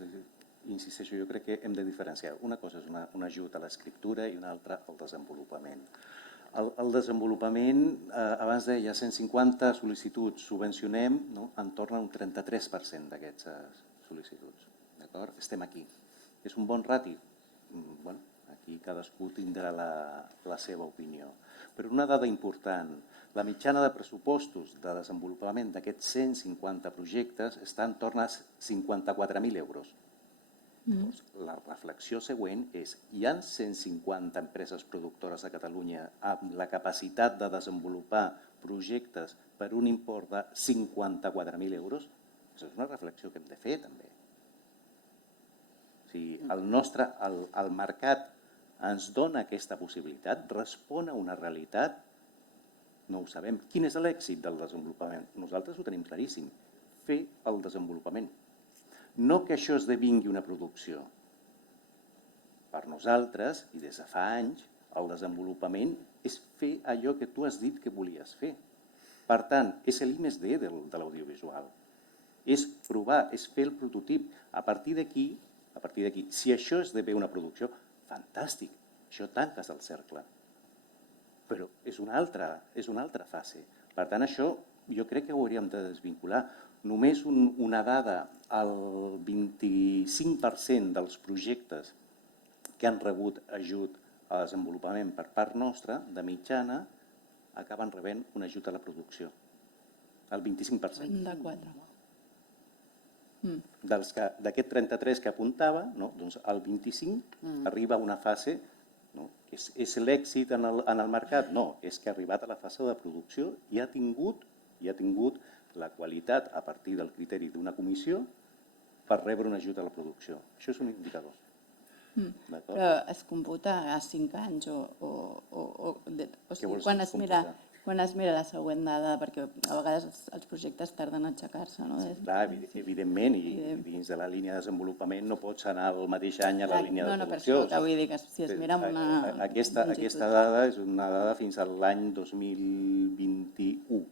Insisteixo, jo crec que hem de diferenciar. Una cosa és un ajut a l'escriptura i una altra al desenvolupament. El desenvolupament, abans deia 150 sol·licituds, subvencionem entorn a un 33% d'aquestes sol·licituds. Estem aquí. És un bon ràtio? Aquí cadascú tindrà la seva opinió. Però una dada important, la mitjana de pressupostos de desenvolupament d'aquests 150 projectes està entorn a 54.000 euros. Doncs la reflexió següent és: hi ha 150 empreses productores a Catalunya amb la capacitat de desenvolupar projectes per un import de 54.000 euros? Això és una reflexió que hem de fer, també. O sigui, el mercat ens dona aquesta possibilitat, respon a una realitat, no ho sabem. Quin és l'èxit del desenvolupament? Nosaltres ho tenim claríssim, fer el desenvolupament. No que això esdevingui una producció. Per nosaltres, i des de fa anys, el desenvolupament és fer allò que tu has dit que volies fer. Per tant, és l'I+D de l'audiovisual. És provar, és fer el prototip. A partir d'aquí, si això esdevé una producció, fantàstic, això tanques el cercle. Però és una altra fase. Per tant, això jo crec que ho hauríem de desvincular. Només una dada, el 25% dels projectes que han rebut ajut a desenvolupament per part nostra, de mitjana, acaben rebent un ajut a la producció. El 25%. De 4. D'aquest 33 que apuntava, doncs el 25 arriba a una fase, és l'èxit en el mercat? No, és que ha arribat a la fase de producció i ha tingut la qualitat a partir del criteri d'una comissió per rebre un ajut a la producció. Això és un indicador. Però es computa a 5 anys o sigui, quan es mira la següent dada, perquè a vegades els projectes tarden a aixecar-se, no? Clar, evidentment, i dins de la línia de desenvolupament no pots anar el mateix any a la línia de producció. No, per això, vull dir que si es mira amb una... Aquesta dada és una dada fins a l'any 2021.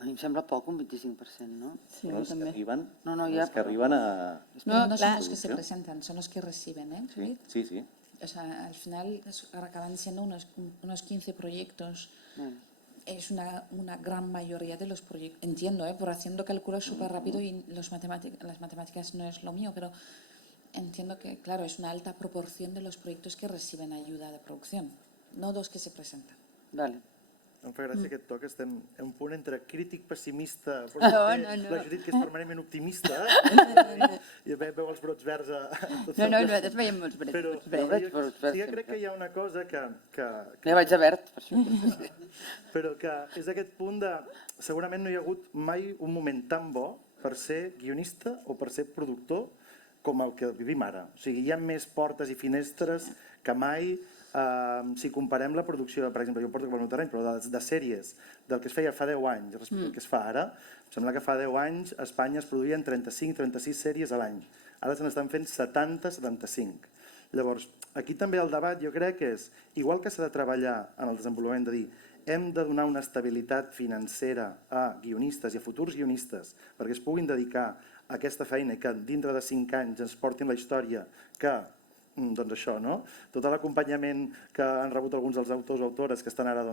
A mi em sembla poc, un 25%, ¿no? Sí, els també. que arriben a... No son los que se presentan, son los que reciben, ¿eh? Sí. O sea, al final acaban siendo unos 15 proyectos. Es una gran mayoría de los proyectos. Entiendo, por haciendo cálculos súper rápido y las matemáticas no es lo mío, pero entiendo que, claro, es una alta proporción de los proyectos que reciben ayuda de producción, no los que se presentan. Vale. Em fa gràcia aquest to, que estem en un punt entre crític pessimista, No. la Judit, que és permanentment optimista, i veu els brots verds a tot No, nosaltres veiem molts brots verds. Sí, jo crec que hi ha una cosa que... Jo vaig a verd, per això. Però que és aquest punt de... Segurament no hi ha hagut mai un moment tan bo per ser guionista o per ser productor com el que vivim ara. O sigui, hi ha més portes i finestres que mai. Si comparem la producció, per exemple, jo porto com a terreny, però de sèries, del que es feia fa 10 anys respecte al que es fa ara, em sembla que fa 10 anys a Espanya es produïen 35-36 sèries a l'any. Ara se n'estan fent 70-75. Llavors, aquí també el debat jo crec que és, igual que s'ha de treballar en el desenvolupament de dir hem de donar una estabilitat financera a guionistes i a futurs guionistes perquè es puguin dedicar a aquesta feina i que dintre de 5 anys ens portin la història que doncs això, no? Tot l'acompanyament que han rebut alguns dels autors o autores que estan ara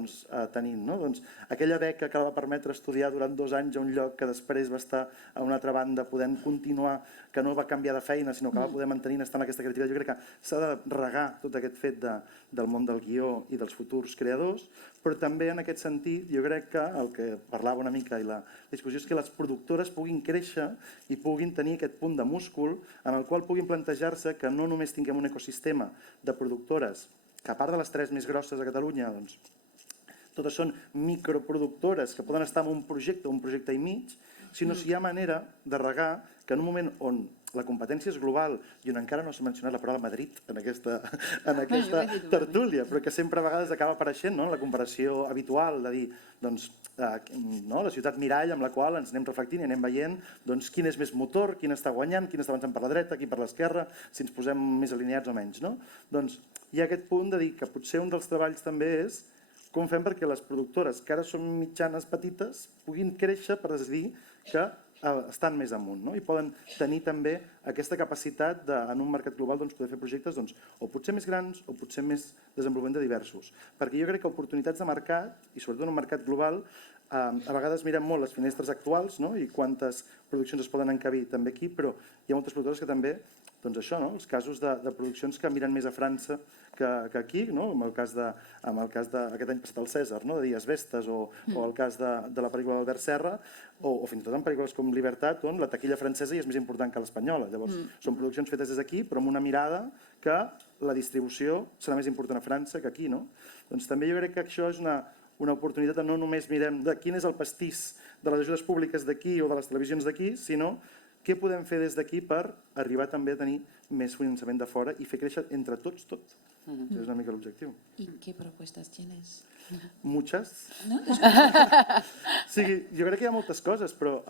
tenint, no? Doncs aquella beca que va permetre estudiar durant 2 anys a un lloc que després va estar a una altra banda podent continuar, que no va canviar de feina sinó que va poder mantenir estar en aquesta creativitat. Jo crec que s'ha de regar tot aquest fet del món del guió i dels futurs creadors, però també en aquest sentit jo crec que el que parlava una mica i la discussió és que les productores puguin créixer i puguin tenir aquest punt de múscul en el qual puguin plantejar-se que no només tinguem un ecosistema de productores, que a part de les 3 més grosses a Catalunya, doncs, totes són microproductores que poden estar en un projecte i mig, sinó si hi ha manera de regar que en un moment on la competència és global i on encara no s'ha mencionat la paraula Madrid en aquesta tertúlia, però que sempre a vegades acaba apareixent en la comparació habitual de dir la ciutat mirall amb la qual ens anem reflectint i anem veient quin és més motor, quin està guanyant, quin està avançant per la dreta, qui per l'esquerra, si ens posem més alineats o menys. Doncs hi ha aquest punt de dir que potser un dels treballs també és com fem perquè les productores, que ara són mitjanes petites, puguin créixer per decidir que estan més amunt i poden tenir també aquesta capacitat en un mercat global poder fer projectes o potser més grans o potser més desenvolupament de diversos. Perquè jo crec que oportunitats de mercat, i sobretot en un mercat global, a vegades mirem molt les finestres actuals i quantes produccions es poden encabir també aquí, però hi ha moltes productores que també doncs això, no? Els casos de produccions que miren més a França que aquí, no? Amb el cas d'aquest any passat el Cèsar, no? De Dies Vestes, o el cas de la pel·lícula d'Albert Serra, o fins i tot en pel·lícules com Libertat, on la taquilla francesa ja és més important que l'espanyola. Llavors, són produccions fetes des d'aquí, però amb una mirada que la distribució serà més important a França que aquí, no? Doncs també jo crec que això és una oportunitat de no només mirem de quin és el pastís de les ajudes públiques d'aquí o de les televisions d'aquí, sinó què podem fer des d'aquí per arribar també a tenir més finançament de fora i fer créixer entre tots tot. És una mica l'objectiu. ¿Y qué propuestas tienes? Muchas. Sí, jo crec que hi ha moltes coses, però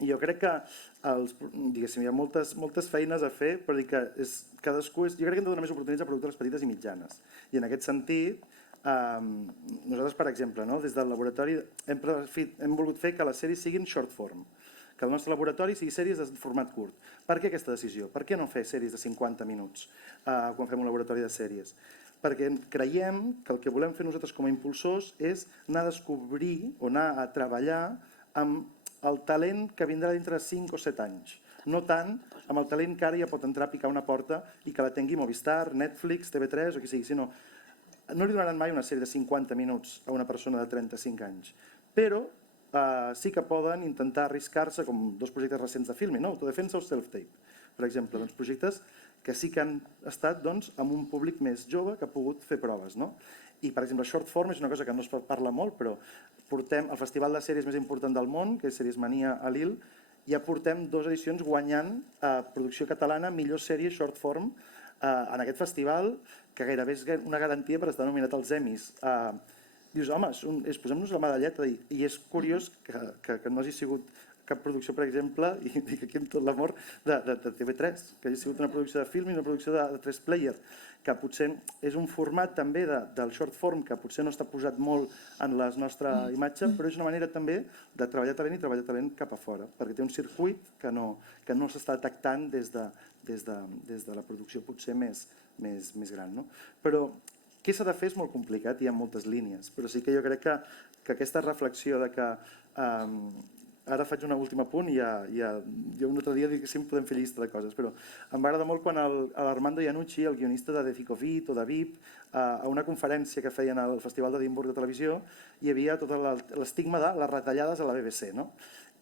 jo crec que hi ha moltes feines a fer, però jo crec que hem de donar més oportunitats a productores petites i mitjanes. I en aquest sentit, nosaltres, per exemple, des del laboratori hem volgut fer que les sèries siguin short form, que el nostre laboratori sigui sèries de format curt. Per què aquesta decisió? Per què no fer sèries de 50 minuts quan fem un laboratori de sèries? Perquè creiem que el que volem fer nosaltres com a impulsors és anar a descobrir o anar a treballar amb el talent que vindrà dintre de 5 o 7 anys. No tant amb el talent que ara ja pot entrar a picar una porta i que la tingui Movistar, Netflix, TV3 o qui sigui, sinó no li donaran mai una sèrie de 50 minuts a una persona de 35 anys, però sí que poden intentar arriscar-se, com 2 projectes recents de Filmin, Autodefensa o Self-Tape, per exemple, projectes que sí que han estat amb un públic més jove que ha pogut fer proves. I, per exemple, Short Form és una cosa que no es parla molt, però portem el festival de sèries més important del món, que és Sèries Mania a Lille, ja portem 2 edicions guanyant a producció catalana millor sèrie Short Form en aquest festival, que gairebé és una garantia per estar nominat als Emmys. Dius, home, posem-nos la medalleta, i és curiós que no hagi sigut cap producció, per exemple, i dic aquí amb tot l'amor, de TV3, que hagi sigut una producció de film i una producció de 3 player, que potser és un format també del short form que potser no està posat molt en la nostra imatge, però és una manera també de treballar talent i treballar talent cap a fora, perquè té un circuit que no s'està detectant des de la producció potser més gran. Però què s'ha de fer és molt complicat, hi ha moltes línies, però sí que jo crec que aquesta reflexió de que ara faig un últim apunt i jo un altre dia dic que sempre podem fer llista de coses, però em va agradar molt quan l'Armando Iannucci, el guionista de Decicovit o de VIP, a una conferència que feien al Festival d'Edimburg de Televisió, hi havia tot l'estigma de les retallades a la BBC,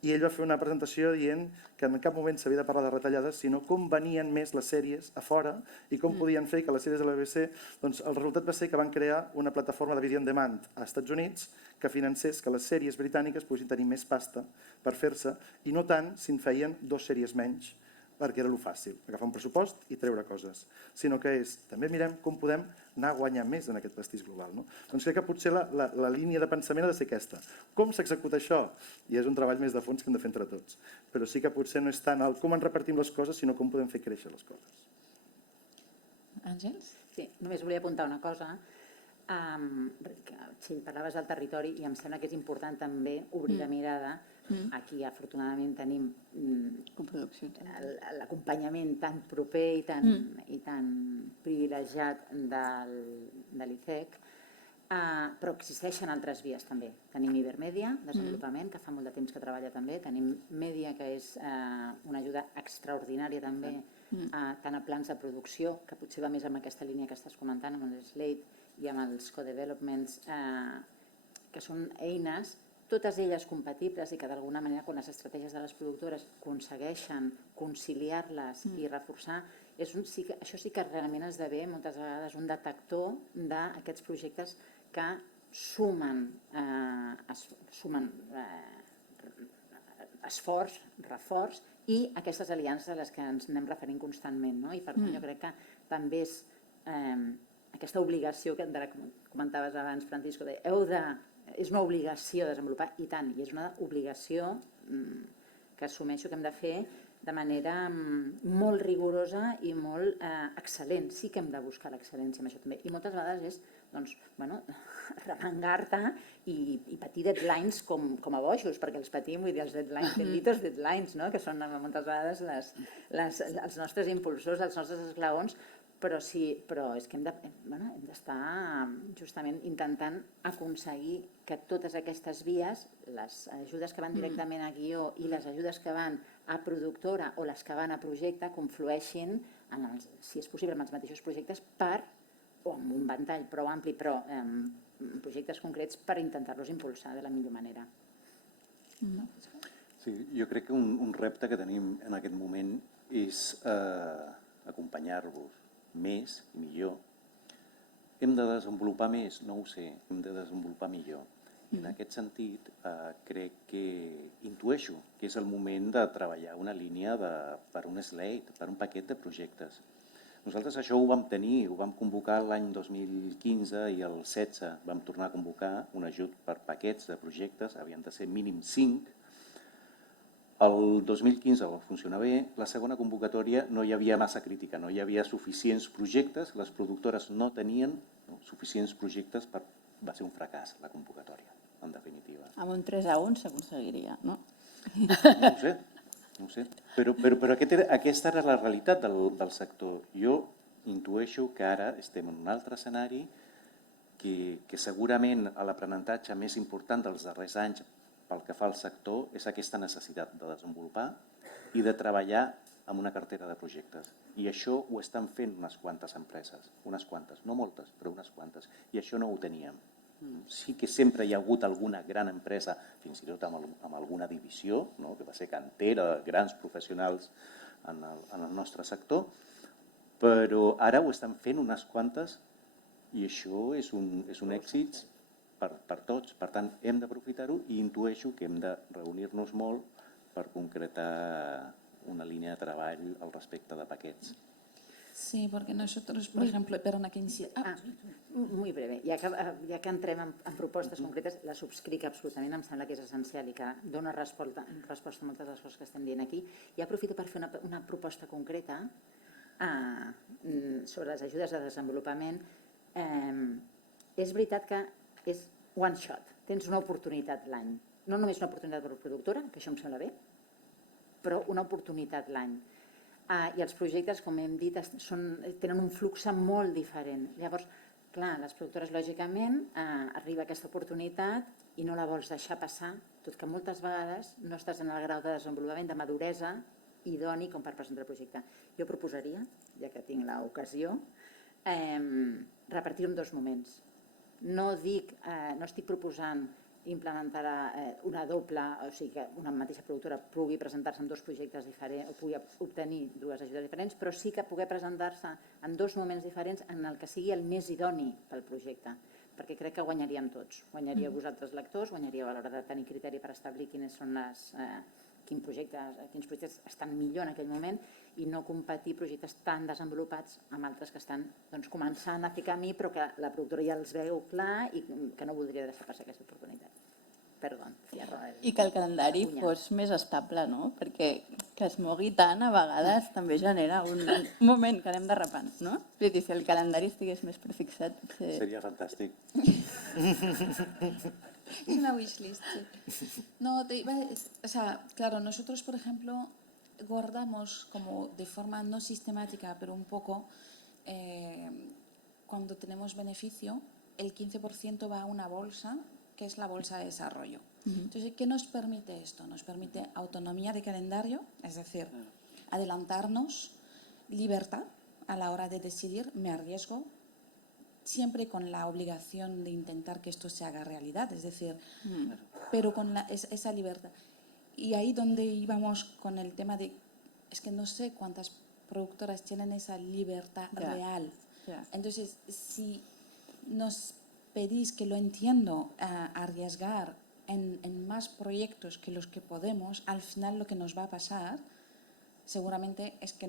i ell va fer una presentació dient que en cap moment s'havia de parlar de retallades, sinó com venien més les sèries a fora i com podien fer que les sèries de la BBC, doncs el resultat va ser que van crear una plataforma de video on demand als Estats Units que financés que les sèries britàniques poguessin tenir més pasta per fer-se, i no tant si en feien 2 sèries menys, perquè era lo fàcil, agafar un pressupost i treure coses, sinó que també mirem com podem anar guanyant més en aquest pastís global. Doncs crec que potser la línia de pensament ha de ser aquesta. Com s'executa això? I és un treball més de fons que hem de fer entre tots. Però sí que potser no és tant el com ens repartim les coses, sinó com podem fer créixer les coses. Àngels? Sí, només volia apuntar una cosa. Txell, parlaves del territori i em sembla que és important també obrir la mirada. Aquí, afortunadament, tenim l'acompanyament tan proper i tan privilegiat de l'ICEC, però existeixen altres vies també. Tenim Ibermèdia, desenvolupament, que fa molt de temps que treballa també. Tenim Mèdia, que és una ajuda extraordinària també, tant a plans de producció, que potser va més amb aquesta línia que estàs comentant, amb el Slate i amb els co-developments, que són eines totes elles compatibles i que d'alguna manera quan les estratègies de les productores aconsegueixen conciliar-les i reforçar, això sí que realment esdevé moltes vegades un detector d'aquests projectes que sumen esforç, reforç i aquestes aliances a les que ens anem referint constantment. I per tant jo crec que també és aquesta obligació que comentaves abans, Francisco, és una obligació desenvolupar, i tant, i és una obligació que assumeixo que hem de fer de manera molt rigorosa i molt excel·lent. Sí que hem de buscar l'excel·lència en això també. I moltes vegades és remengar-te i patir deadlines com a bojos, perquè els patim, vull dir, els deadlines, benditos deadlines, que són moltes vegades els nostres impulsors, els nostres esglaons, Però és que hem d'estar justament intentant aconseguir que totes aquestes vies, les ajudes que van directament a guió i les ajudes que van a productora o les que van a projecte, conflueixin, si és possible, en els mateixos projectes o amb un ventall prou ampli, però projectes concrets per intentar-los impulsar de la millor manera. Sí, jo crec que un repte que tenim en aquest moment és acompanyar-vos més i millor. Hem de desenvolupar més? No ho sé, hem de desenvolupar millor. En aquest sentit, crec que intueixo que és el moment de treballar una línia per un slate, per un paquet de projectes. Nosaltres això ho vam tenir, ho vam convocar l'any 2015 i el 16 vam tornar a convocar un ajut per paquets de projectes, havien de ser mínim 5. El 2015 va funcionar bé, la segona convocatòria no hi havia massa crítica, no hi havia suficients projectes, les productores no tenien suficients projectes, va ser un fracàs la convocatòria, en definitiva. Amb un 3-1 s'aconseguiria, no? No ho sé, però aquesta era la realitat del sector. Jo intueixo que ara estem en un altre escenari, que segurament l'aprenentatge més important dels darrers anys pel que fa al sector és aquesta necessitat de desenvolupar i de treballar amb una cartera de projectes. I això ho estan fent unes quantes empreses, unes quantes, no moltes, però unes quantes. I això no ho teníem. Sí que sempre hi ha hagut alguna gran empresa, fins i tot amb alguna divisió, que va ser cantera, grans professionals en el nostre sector, però ara ho estan fent unes quantes i això és un èxit per tots. Per tant, hem d'aprofitar-ho i intueixo que hem de reunir-nos molt per concretar una línia de treball al respecte de paquets. Sí, porque nosotros, por ejemplo, perdona que inicie. Muy breve. Ja que entrem en propostes concretes, la subscric absolutament, em sembla que és essencial i que dona resposta a moltes de les coses que estem dient aquí. I aprofito per fer una proposta concreta sobre les ajudes de desenvolupament. És veritat que és one shot, tens una oportunitat l'any. No només una oportunitat per la productora, que això em sembla bé, però una oportunitat l'any. I els projectes, com hem dit, tenen un flux molt diferent. Llavors, clar, les productores, lògicament, arriba aquesta oportunitat i no la vols deixar passar, tot que moltes vegades no estàs en el grau de desenvolupament, de maduresa idoni com per presentar el projecte. Jo proposaria, ja que tinc l'ocasió, repartir-ho en 2 moments. No estic proposant implementar una doble, o sigui que una mateixa productora pugui presentar-se en 2 projectes diferents o pugui obtenir 2 ajudes diferents, però sí que pugui presentar-se en 2 moments diferents en el que sigui el més idoni pel projecte, perquè crec que guanyaríem tots. Guanyaríeu vosaltres lectors, guanyaríeu a l'hora de tenir criteri per establir quins projectes estan millor en aquell moment i no competir projectes tan desenvolupats amb altres que estan començant a fer camí però que la productora ja els veu clar i que no voldria deixar passar aquesta oportunitat. Perdó. I que el calendari fos més estable, no? Perquè que es mogui tant a vegades també genera un moment que anem derrapant, no? Si el calendari estigués més prefixat... Seria fantàstic. Es una wishlist, sí. No, o sea, claro, nosotros, por ejemplo, guardamos como de forma no sistemática, pero un poco, cuando tenemos beneficio, el 15% va a una bolsa, que es la bolsa de desarrollo. Entonces, ¿qué nos permite esto? Nos permite autonomía de calendario, es decir, adelantarnos, libertad a la hora de decidir, me arriesgo, siempre con la obligación de intentar que esto se haga realidad, es decir, pero con esa libertad. Y ahí donde íbamos con el tema de, es que no sé cuántas productoras tienen esa libertad real. Entonces, si nos pedís, que lo entiendo, arriesgar en más proyectos que los que podemos, al final lo que nos va a pasar seguramente es que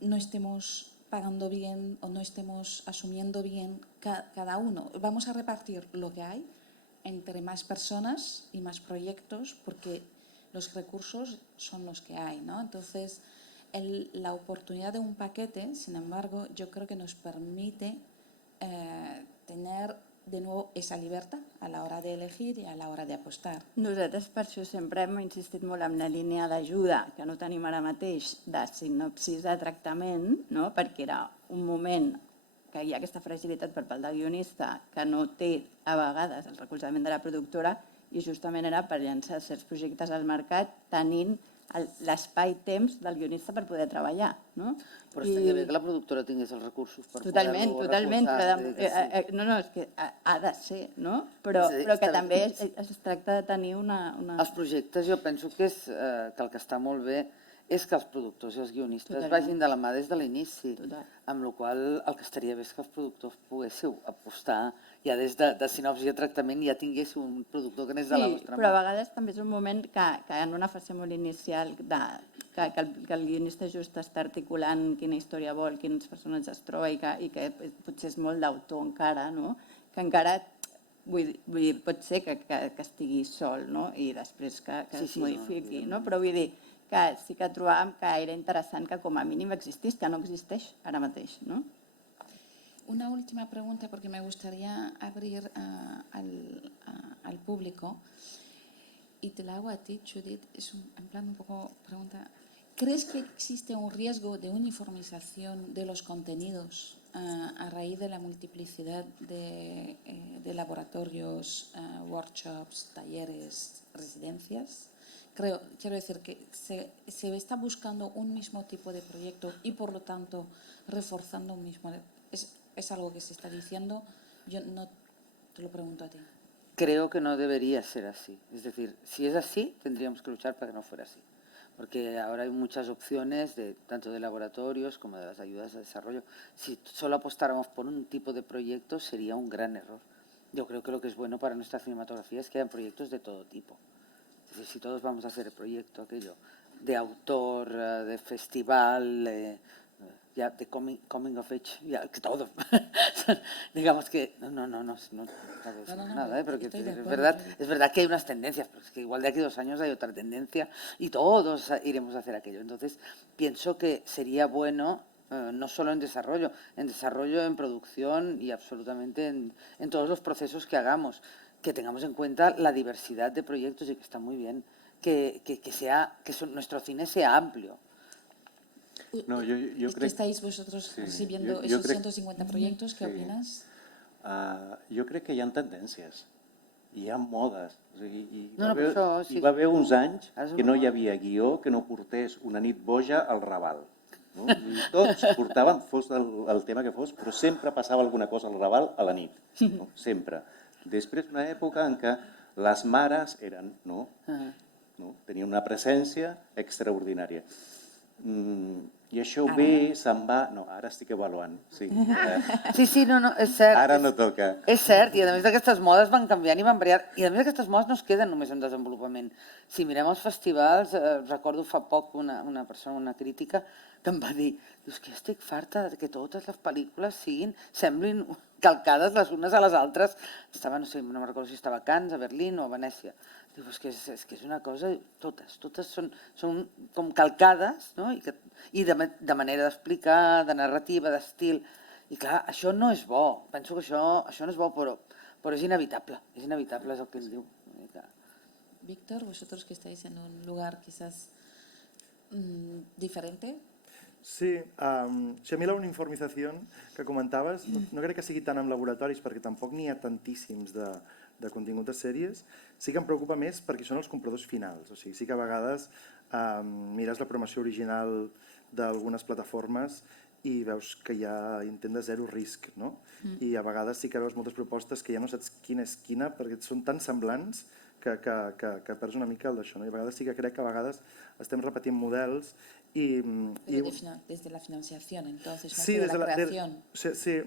no estemos pagando bien o no estemos asumiendo bien cada uno. Vamos a repartir lo que hay entre más personas y más proyectos porque los recursos son los que hay, ¿no? Entonces, la oportunidad de un paquete, sin embargo, yo creo que nos permite tener de nuevo esa libertad a la hora de elegir y a la hora de apostar. Nosaltres per això sempre hem insistit molt en la línia d'ajuda, que no tenim ara mateix, de sinopsis de tractament, no? Perquè era un moment que hi ha aquesta fragilitat per part del guionista que no té a vegades el recolzament de la productora i justament era per llançar certs projectes al mercat tenint l'espai-temps del guionista per poder treballar, no? Però estaria bé que la productora tingués els recursos per Totalment, totalment. No, és que ha de ser, no? Però que també es tracta de tenir una... Els projectes jo penso que el que està molt bé és que els productors i els guionistes vagin de la mà des de l'inici, amb la qual el que estaria bé és que els productors poguéssiu apostar ja des de sinopsi de tractament ja tinguéssiu un productor que anés de la vostra mà. Però a vegades també és un moment que en una fase molt inicial que el guionista just està articulant quina història vol, quins personatges es troba i que potser és molt d'autor encara, no? Que encara vull dir, pot ser que estigui sol, no? I després que es modifiqui, no? Però vull dir que sí que trobàvem que era interessant que com a mínim existís, que no existeix ara mateix, ¿no? Una última pregunta, porque me gustaría abrir al público, y te la hago a ti, Judith, es en plan un poco pregunta. ¿Crees que existe un riesgo de uniformización de los contenidos a raíz de la multiplicidad de laboratorios, workshops, talleres, residencias? Quiero decir que se está buscando un mismo tipo de proyecto y por lo tanto reforzando un mismo... Es algo que se está diciendo, yo no te lo pregunto a ti. Creo que no debería ser así. Es decir, si es así, tendríamos que luchar para que no fuera así. Porque ahora hay muchas opciones, tanto de laboratorios como de las ayudas de desarrollo. Si solo apostáramos por un tipo de proyecto sería un gran error. Yo creo que lo que es bueno para nuestra cinematografía es que hayan proyectos de todo tipo. Es decir, si todos vamos a hacer el proyecto aquello de autor, de festival, ya de coming of age, ya que todo. Digamos que no nada, pero que es verdad que hay unas tendencias, pero es que igual de aquí a 2 años hay otra tendencia y todos iremos a hacer aquello. Entonces, pienso que sería bueno, no solo en desarrollo, en producción y absolutamente en todos los procesos que hagamos, que tengamos en cuenta la diversidad de proyectos y que está muy bien que nuestro cine sea amplio. No, yo es que estáis vosotros recibiendo esos 150 proyectos, ¿qué opinas? Jo crec que hi ha tendències, hi ha modes. Hi va haver uns anys que no hi havia guió que no portés una nit boja al Raval. No? I tots portaven, fos el tema que fos, però sempre passava alguna cosa al Raval a la nit. No? Sempre. Després una època en què les mares eren, no? Tenien una presència extraordinària. I això ve, se'n va... No, ara estic avaluant. Sí, no, és cert. Ara no toca. És cert, i a més aquestes modes van canviant i van variant. I a més aquestes modes no es queden només en desenvolupament. Si mirem els festivals, recordo fa poc una persona, una crítica, que em va dir, dius que estic farta que totes les pel·lícules semblin calcades les unes a les altres. Estava, no sé, no me'n recordo si estava a Cannes, a Berlín o a Venècia. Diu, és que és una cosa, totes són com calcades, no? I de manera d'explicar, de narrativa, d'estil. I clar, això no és bo. Penso que això no és bo, però és inevitable. És inevitable, és el que ens diu. Víctor, vosotros que estáis en un lugar quizás diferente. Sí, a mi la uniformització que comentaves no crec que sigui tant en laboratoris perquè tampoc n'hi ha tantíssims de contingut de sèries. Sí que em preocupa més perquè són els compradors finals. O sigui, sí que a vegades mires la programació original d'algunes plataformes i veus que hi ha intent de zero risc, no? I a vegades sí que veus moltes propostes que ja no saps quina és quina perquè són tan semblants que perds una mica el d'això. I a vegades sí que crec que a vegades estem repetint models y desde la financiación, entonces, más que de la creación. Sí,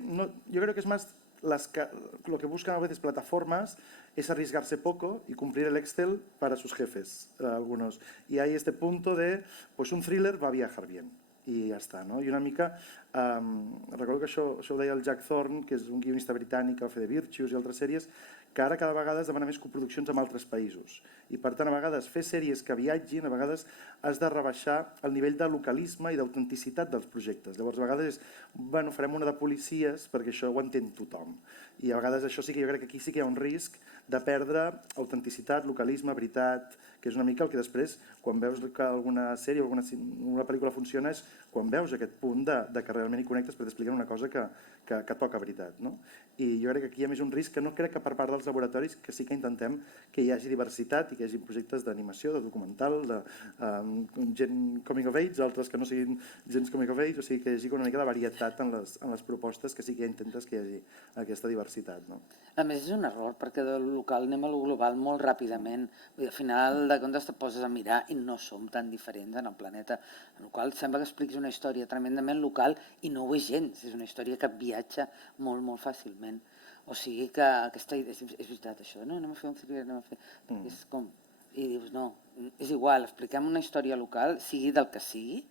yo creo que es más lo que buscan a veces plataformas es arriesgarse poco y cumplir el Excel para sus jefes, algunos. Y hay este punto de, pues un thriller va a viajar bien. I ja està, no? I una mica, recordo que això ho deia el Jack Thorne, que és un guionista britànic que va fer The Virtues i altres sèries, que ara cada vegada es demana més coproduccions amb altres països. I per tant, a vegades fer sèries que viatgin, a vegades has de rebaixar el nivell de localisme i d'autenticitat dels projectes. Llavors, a vegades és, bueno, farem una de policies perquè això ho entén tothom. I a vegades això sí que jo crec que aquí sí que hi ha un risc de perdre autenticitat, localisme, veritat, que és una mica el que després, quan veus que alguna sèrie o alguna pel·lícula funciona, és quan veus aquest punt de que realment hi connectes perquè t'expliquen una cosa que toca veritat. No? I jo crec que aquí hi ha més un risc que no crec que per part dels laboratoris, que sí que intentem que hi hagi diversitat i que hi hagi projectes d'animació, de documental, de gent coming of age, altres que no siguin gens coming of age, o sigui que hi hagi una mica de varietat en les propostes, que sí que ja intentes que hi hagi aquesta diversitat. No? A més, és un error, perquè del local anem a lo global molt ràpidament. Al final de comptes te poses a mirar i no som tan diferents en el planeta. En el qual sembla que expliquis una història tremendament local i no ho és gens. És una història que viatja molt, molt fàcilment. O sigui que aquesta idea, és veritat això, no? Anem a fer un thriller, anem a fer... És com... I dius, no, és igual, expliquem una història local, sigui del que sigui,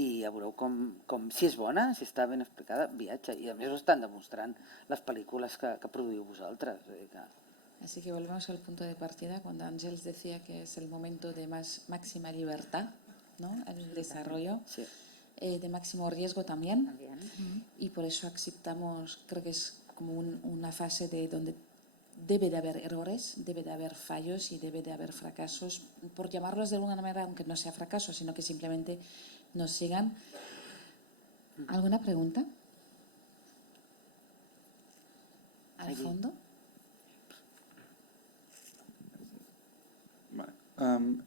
i ja veureu com si és bona, si està ben explicada, viatja. I a més ho estan demostrant les pel·lícules que produïu vosaltres. Así que volvemos al punto de partida, cuando Ángels decía que es el momento de máxima libertad, ¿no? En el desarrollo, sí. De máximo riesgo también. Y por eso aceptamos, creo que es como una fase de donde debe de haber errores, debe de haber fallos y debe de haber fracasos, por llamarlos de alguna manera, aunque no sea fracaso, sino que simplemente nos sigan. ¿Alguna pregunta? ¿Al fondo?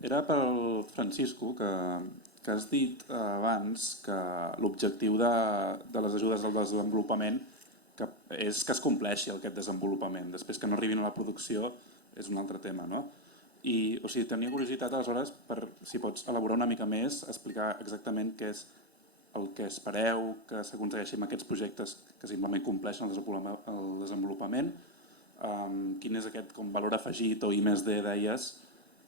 Era pel Francisco, que has dit abans que l'objectiu de les ajudes al desenvolupament és que es compleixi aquest desenvolupament. Després que no arribin a la producció és un altre tema, no? I, o sigui, tenia curiositat aleshores per, si pots elaborar una mica més, explicar exactament què és el que espereu que s'aconsegueixi amb aquests projectes que simplement compleixen el desenvolupament, quin és aquest valor afegit o I+D, deies,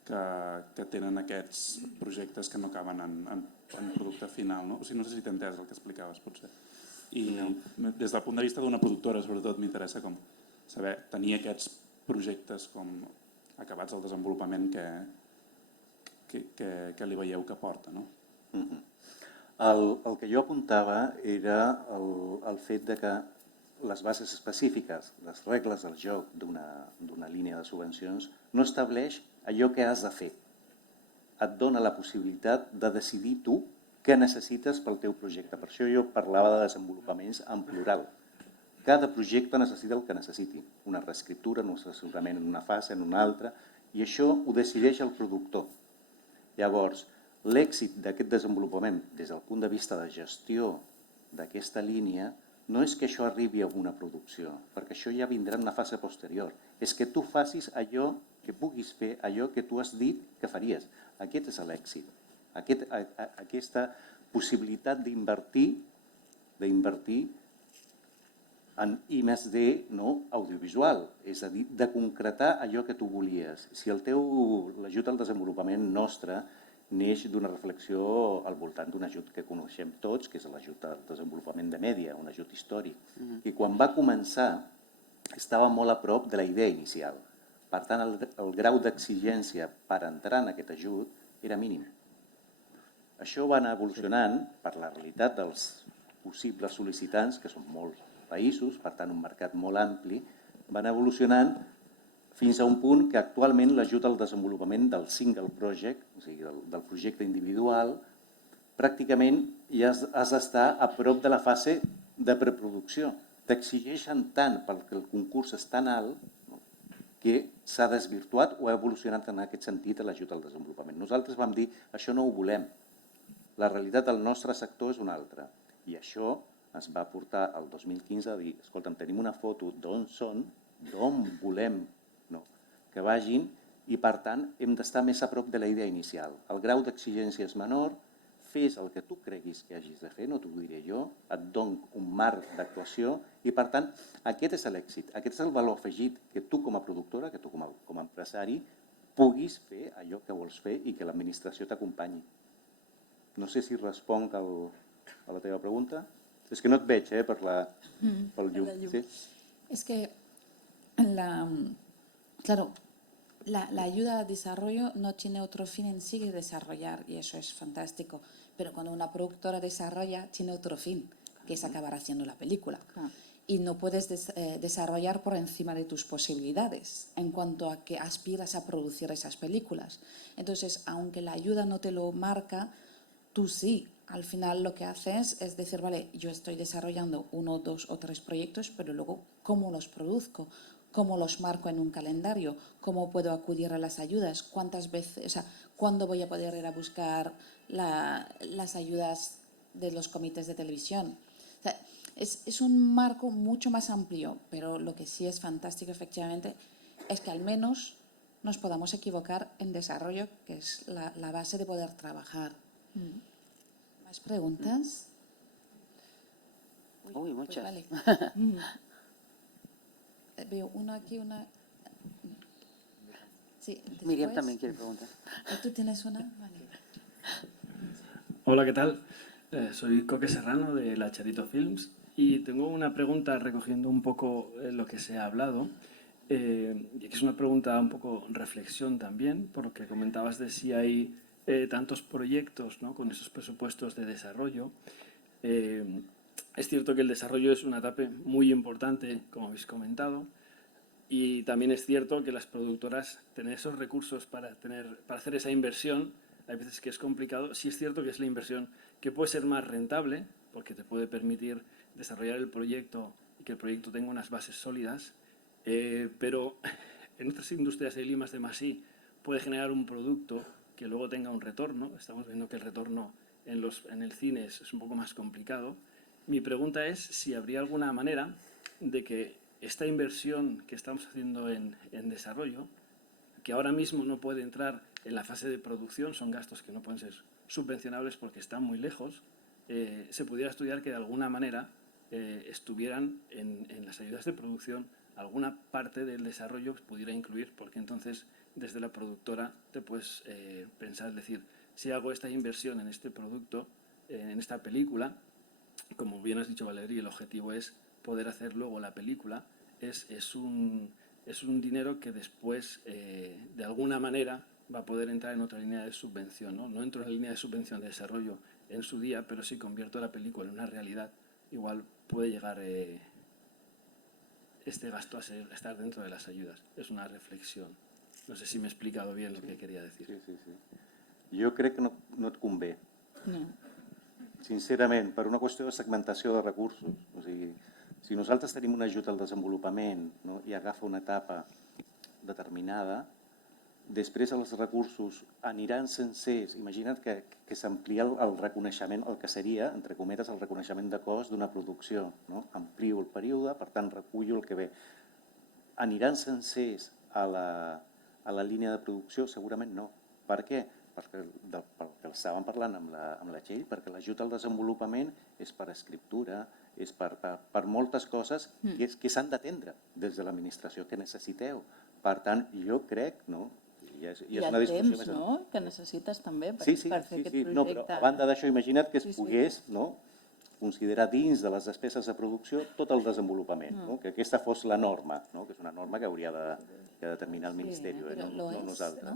que tenen aquests projectes que no acaben en producte final. No? O sigui, no sé si t'he entès el que explicaves, potser. I des del punt de vista d'una productora, sobretot, m'interessa com saber tenir aquests projectes com acabats al desenvolupament que li veieu que porta. No? El que jo apuntava era el fet de que les bases específiques, les regles del joc d'una línia de subvencions no estableix allò que has de fer. Et dona la possibilitat de decidir tu què necessites pel teu projecte. Per això jo parlava de desenvolupaments en plural. Cada projecte necessita el que necessiti. Una reescriptura, un assessorament en una fase, en una altra, i això ho decideix el productor. Llavors, l'èxit d'aquest desenvolupament des del punt de vista de gestió d'aquesta línia no és que això arribi a una producció, perquè això ja vindrà en una fase posterior. És que tu facis allò que puguis fer, allò que tu has dit que faries. Aquest és l'èxit. Aquesta possibilitat d'invertir en I+D audiovisual, és a dir, de concretar allò que tu volies. Si l'ajut al desenvolupament nostre neix d'una reflexió al voltant d'un ajut que coneixem tots, que és l'ajut al desenvolupament de mèdia, un ajut històric, que quan va començar estava molt a prop de la idea inicial. Per tant, el grau d'exigència per entrar en aquest ajut era mínim. Això va anar evolucionant per la realitat dels possibles sol·licitants, que són molts països, per tant un mercat molt ampli, va anar evolucionant fins a un punt que actualment l'ajut al desenvolupament del single project, o sigui, del projecte individual, pràcticament ja has d'estar a prop de la fase de preproducció. T'exigeixen tant perquè el concurs és tan alt que s'ha desvirtuat o ha evolucionat en aquest sentit l'ajut al desenvolupament. Nosaltres vam dir, això no ho volem. La realitat del nostre sector és una altra. I això ens va portar el 2015 a dir, escolta'm, tenim una foto d'on són, d'on volem que vagin i, per tant, hem d'estar més a prop de la idea inicial. El grau d'exigència és menor, fes el que tu creguis que hagis de fer, no t'ho diré jo, et dono un marc d'actuació i, per tant, aquest és l'èxit, aquest és el valor afegit que tu com a productora, que tu com a empresari, puguis fer allò que vols fer i que l'administració t'acompanyi. No sé si responc a la teva pregunta. És que no et veig, pel llum. Es que claro, la ayuda al desarrollo no tiene otro fin en sí que desarrollar, y eso es fantástico. Pero cuando una productora desarrolla, tiene otro fin, que es acabar haciendo la película. Y no puedes desarrollar por encima de tus posibilidades en cuanto a que aspiras a producir esas películas. Entonces, aunque la ayuda no te lo marca, tú sí. Al final lo que haces es decir, vale, yo estoy desarrollando 1, 2 o 3 proyectos, pero luego, ¿cómo los produzco? ¿Cómo los marco en un calendario? ¿Cómo puedo acudir a las ayudas? ¿Cuántas veces, o sea, cuándo voy a poder ir a buscar las ayudas de los comités de televisión? O sea, es un marco mucho más amplio, pero lo que sí es fantástico, efectivamente, es que al menos nos podamos equivocar en desarrollo, que es la base de poder trabajar. ¿Más preguntas? Uy, muchas. Pues vale. Veo uno aquí, una... Sí, Miriam también quiere preguntar. ¿Tú tienes una? Vale. Hola, ¿qué tal? Soy Coque Serrano de La Charito Films y tengo una pregunta recogiendo un poco lo que se ha hablado, y que es una pregunta un poco reflexión también, por lo que comentabas de si hay tantos proyectos, ¿no?, con esos presupuestos de desarrollo. Es cierto que el desarrollo es una etapa muy importante, como habéis comentado, y también es cierto que las productoras tener esos recursos para hacer esa inversión, hay veces que es complicado. Sí es cierto que es la inversión que puede ser más rentable, porque te puede permitir desarrollar el proyecto y que el proyecto tenga unas bases sólidas, pero en otras industrias el I+D+I puede generar un producto que luego tenga un retorno. Estamos viendo que el retorno en el cine es un poco más complicado. Mi pregunta es si habría alguna manera de que esta inversión que estamos haciendo en desarrollo, que ahora mismo no puede entrar en la fase de producción, son gastos que no pueden ser subvencionables porque están muy lejos, se pudiera estudiar que de alguna manera estuvieran en las ayudas de producción, alguna parte del desarrollo pudiera incluir, porque entonces desde la productora te puedes pensar, es decir, si hago esta inversión en este producto, en esta película, como bien has dicho, Valeria, el objetivo es poder hacer luego la película, es un dinero que después, de alguna manera, va a poder entrar en otra línea de subvención, ¿no? No entro en la línea de subvención de desarrollo en su día, pero si convierto la película en una realidad, igual puede llegar este gasto a estar dentro de las ayudas. Es una reflexión. No sé si m'he explicat bien el que quería decir. Sí. Jo crec que no et convé. No. Sincerament, per una qüestió de segmentació de recursos. O sigui, si nosaltres tenim un ajut al desenvolupament, no, i agafa una etapa determinada, després els recursos aniran sencers. Imagina't que s'amplia el reconeixement, el que seria, entre cometes, el reconeixement de cost d'una producció. No? Amplio el període, per tant recullo el que ve. Aniran sencers a la línia de producció? Segurament no. Per què? Perquè estàvem parlant amb la Txell, perquè l'ajut al desenvolupament és per escriptura, és per moltes coses que s'han d'atendre des de l'administració, que necessiteu. Per tant, jo crec, no? I el temps, no?, que necessites també per fer aquest projecte. No, però a banda d'això, imagina't que es pogués considerar dins de les despeses de producció tot el desenvolupament, que aquesta fos la norma, que és una norma que hauria de determinar el Ministeri, no nosaltres.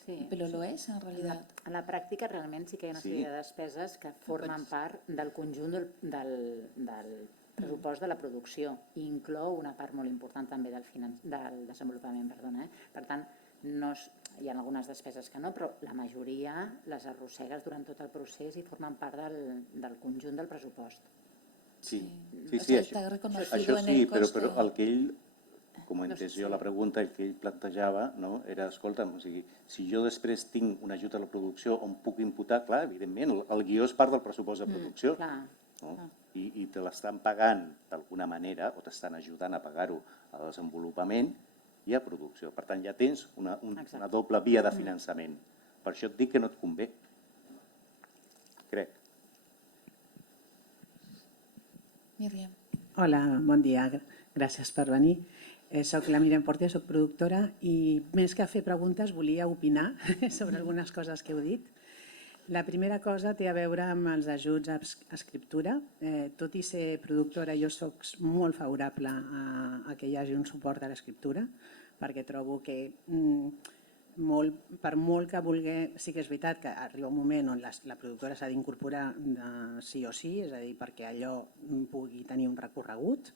Sí. Però lo és, en realitat. En la pràctica, realment, sí que hi ha una sèrie de despeses que formen part del conjunt del pressupost de la producció i inclou una part molt important també del desenvolupament. Per tant, hi ha algunes despeses que no, però la majoria les arrossegues durant tot el procés i formen part del conjunt del pressupost. Sí, això sí, però el que ell, com ho he entès jo, la pregunta que ell plantejava era, escolta'm, si jo després tinc un ajut a la producció on puc imputar, clar, evidentment, el guió és part del pressupost de producció i te l'estan pagant d'alguna manera o t'estan ajudant a pagar-ho a desenvolupament i a producció. Per tant, ja tens una doble via de finançament. Per això et dic que no et convé. Crec. Míriam. Hola, bon dia. Gràcies per venir. Soc la Míriam Portia, soc productora i més que fer preguntes volia opinar sobre algunes coses que heu dit. La primera cosa té a veure amb els ajuts a escriptura. Tot i ser productora, jo soc molt favorable a que hi hagi un suport a l'escriptura, perquè trobo que per molt que vulgui, sí que és veritat que arriba un moment on la productora s'ha d'incorporar sí o sí, és a dir, perquè allò pugui tenir un recorregut,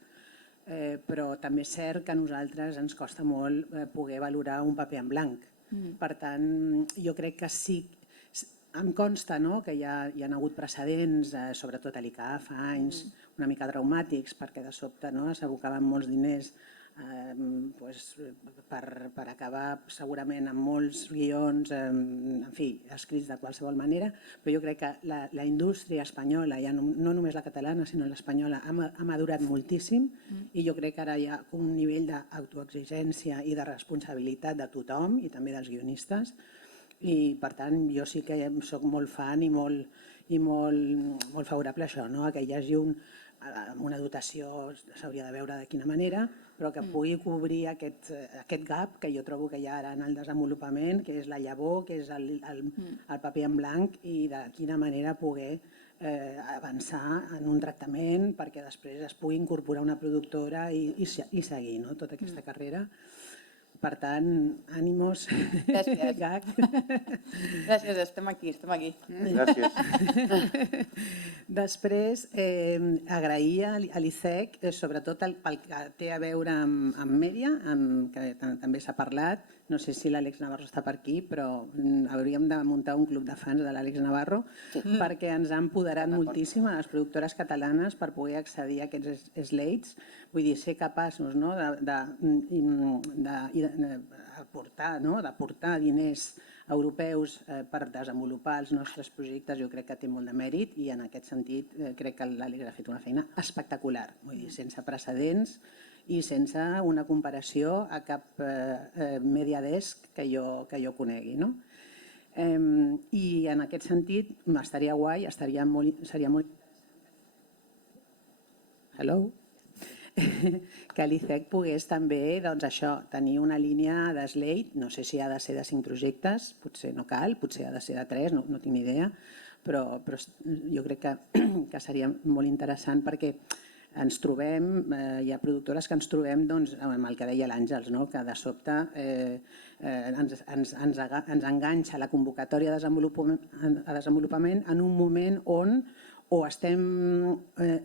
però també és cert que a nosaltres ens costa molt poder valorar un paper en blanc. Per tant, jo crec que sí, em consta que hi ha hagut precedents, sobretot a l'ICA fa anys, una mica traumàtics, perquè de sobte s'abocaven molts diners per acabar segurament amb molts guions, en fi, escrits de qualsevol manera, però jo crec que la indústria espanyola, ja no només la catalana sinó l'espanyola, ha madurat moltíssim i jo crec que ara hi ha un nivell d'autoexigència i de responsabilitat de tothom i també dels guionistes i per tant jo sí que soc molt fan i molt favorable a això, que hi hagi una dotació, s'hauria de veure de quina manera, però que pugui cobrir aquest gap que jo trobo que hi ha ara en el desenvolupament, que és la llavor, que és el paper en blanc i de quina manera poder avançar en un tractament perquè després es pugui incorporar una productora i seguir tota aquesta carrera. Per tant, ànimos. Gràcies. Gag. Gràcies, estem aquí. Gràcies. Després, agrair a l'ICEC, sobretot pel que té a veure amb Mèdia, que també s'ha parlat. No sé si l'Àlex Navarro està per aquí, però hauríem de muntar un club de fans de l'Àlex Navarro perquè ens ha empoderat moltíssim a les productores catalanes per poder accedir a aquests slates. Vull dir, ser capaços d'aportar diners europeus per desenvolupar els nostres projectes jo crec que té molt de mèrit i en aquest sentit crec que l'Àlex ha fet una feina espectacular, vull dir, sense precedents i sense una comparació a cap mediadesk que jo conegui. I en aquest sentit estaria guai, seria molt... Hello? Que l'ICEC pogués també tenir una línia de slate, no sé si ha de ser de 5 projectes, potser no cal, potser ha de ser de 3, no tinc ni idea, però jo crec que seria molt interessant perquè ens trobem, hi ha productores que ens trobem amb el que deia l'Àngels, que de sobte ens enganxa la convocatòria de desenvolupament en un moment on o estem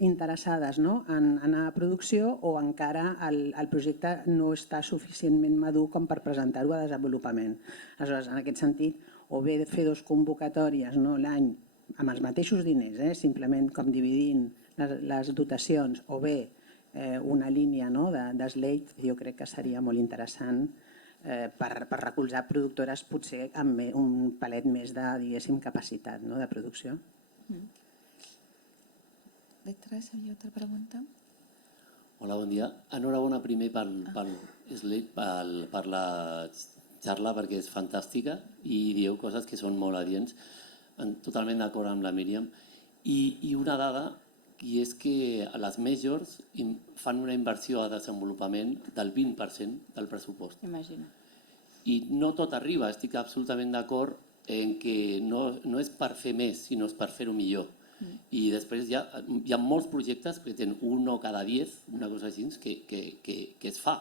interessades en anar a producció o encara el projecte no està suficientment madur com per presentar-ho a desenvolupament. Aleshores, en aquest sentit, o bé fer 2 convocatòries l'any amb els mateixos diners, simplement com dividint les dotacions, o bé una línia de slate, jo crec que seria molt interessant per recolzar productores potser amb un palet més de, diguéssim, capacitat de producció. Detrás hi ha altra pregunta. Hola, bon dia. Enhorabona primer per la xarra perquè és fantàstica i dieu coses que són molt adients. Totalment d'acord amb la Míriam. I una dada, i és que les majors fan una inversió a desenvolupament del 20% del pressupost. Imagina. I no tot arriba, estic absolutament d'acord en que no és per fer més, sinó és per fer-ho millor. I després hi ha molts projectes que tenen 1 cada 10, una cosa així, que es fa,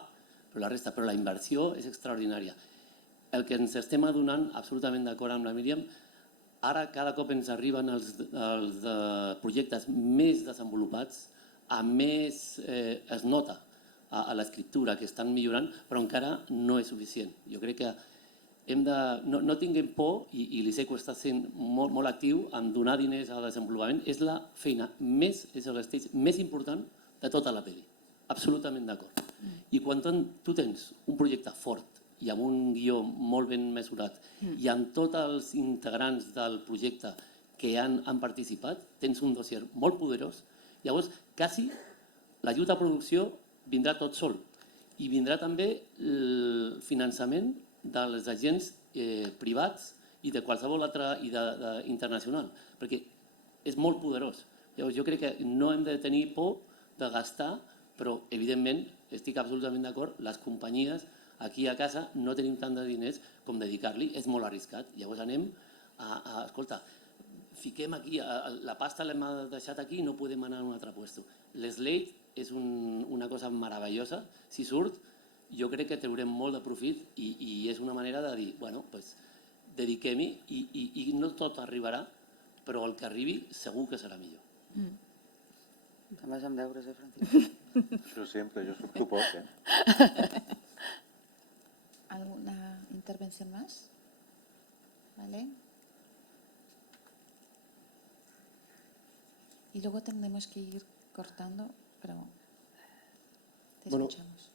però la inversió és extraordinària. El que ens estem adonant, absolutament d'acord amb la Míriam, ara cada cop ens arriben els projectes més desenvolupats, més es nota a l'escriptura que estan millorant, però encara no és suficient. Jo crec que no tinguem por, i l'ICEC està sent molt actiu en donar diners al desenvolupament, és la feina és l'estatge més important de tota la pel·li. Absolutament d'acord. I quan tu tens un projecte fort i amb un guió molt ben mesurat i amb tots els integrants del projecte que han participat, tens un dossier molt poderós, llavors quasi l'ajut a producció vindrà tot sol i vindrà també el finançament dels agents privats i de qualsevol altre internacional, perquè és molt poderós. Llavors jo crec que no hem de tenir por de gastar, però evidentment estic absolutament d'acord, les companyies aquí a casa no tenim tant de diners com dedicar-li, és molt arriscat. Llavors anem escolta, fiquem aquí, la pasta l'hem deixat aquí i no podem anar a un altre lloc. L'slate és una cosa meravellosa, si surt, jo crec que traurem molt de profit i és una manera de dir, bueno, doncs dediquem-hi i no tot arribarà, però el que arribi segur que serà millor. Te'n vas amb deures, Francisco? Això sempre, jo surto poc, ¿Alguna intervención más? ¿Vale? Y luego tendremos que ir cortando, pero te escuchamos.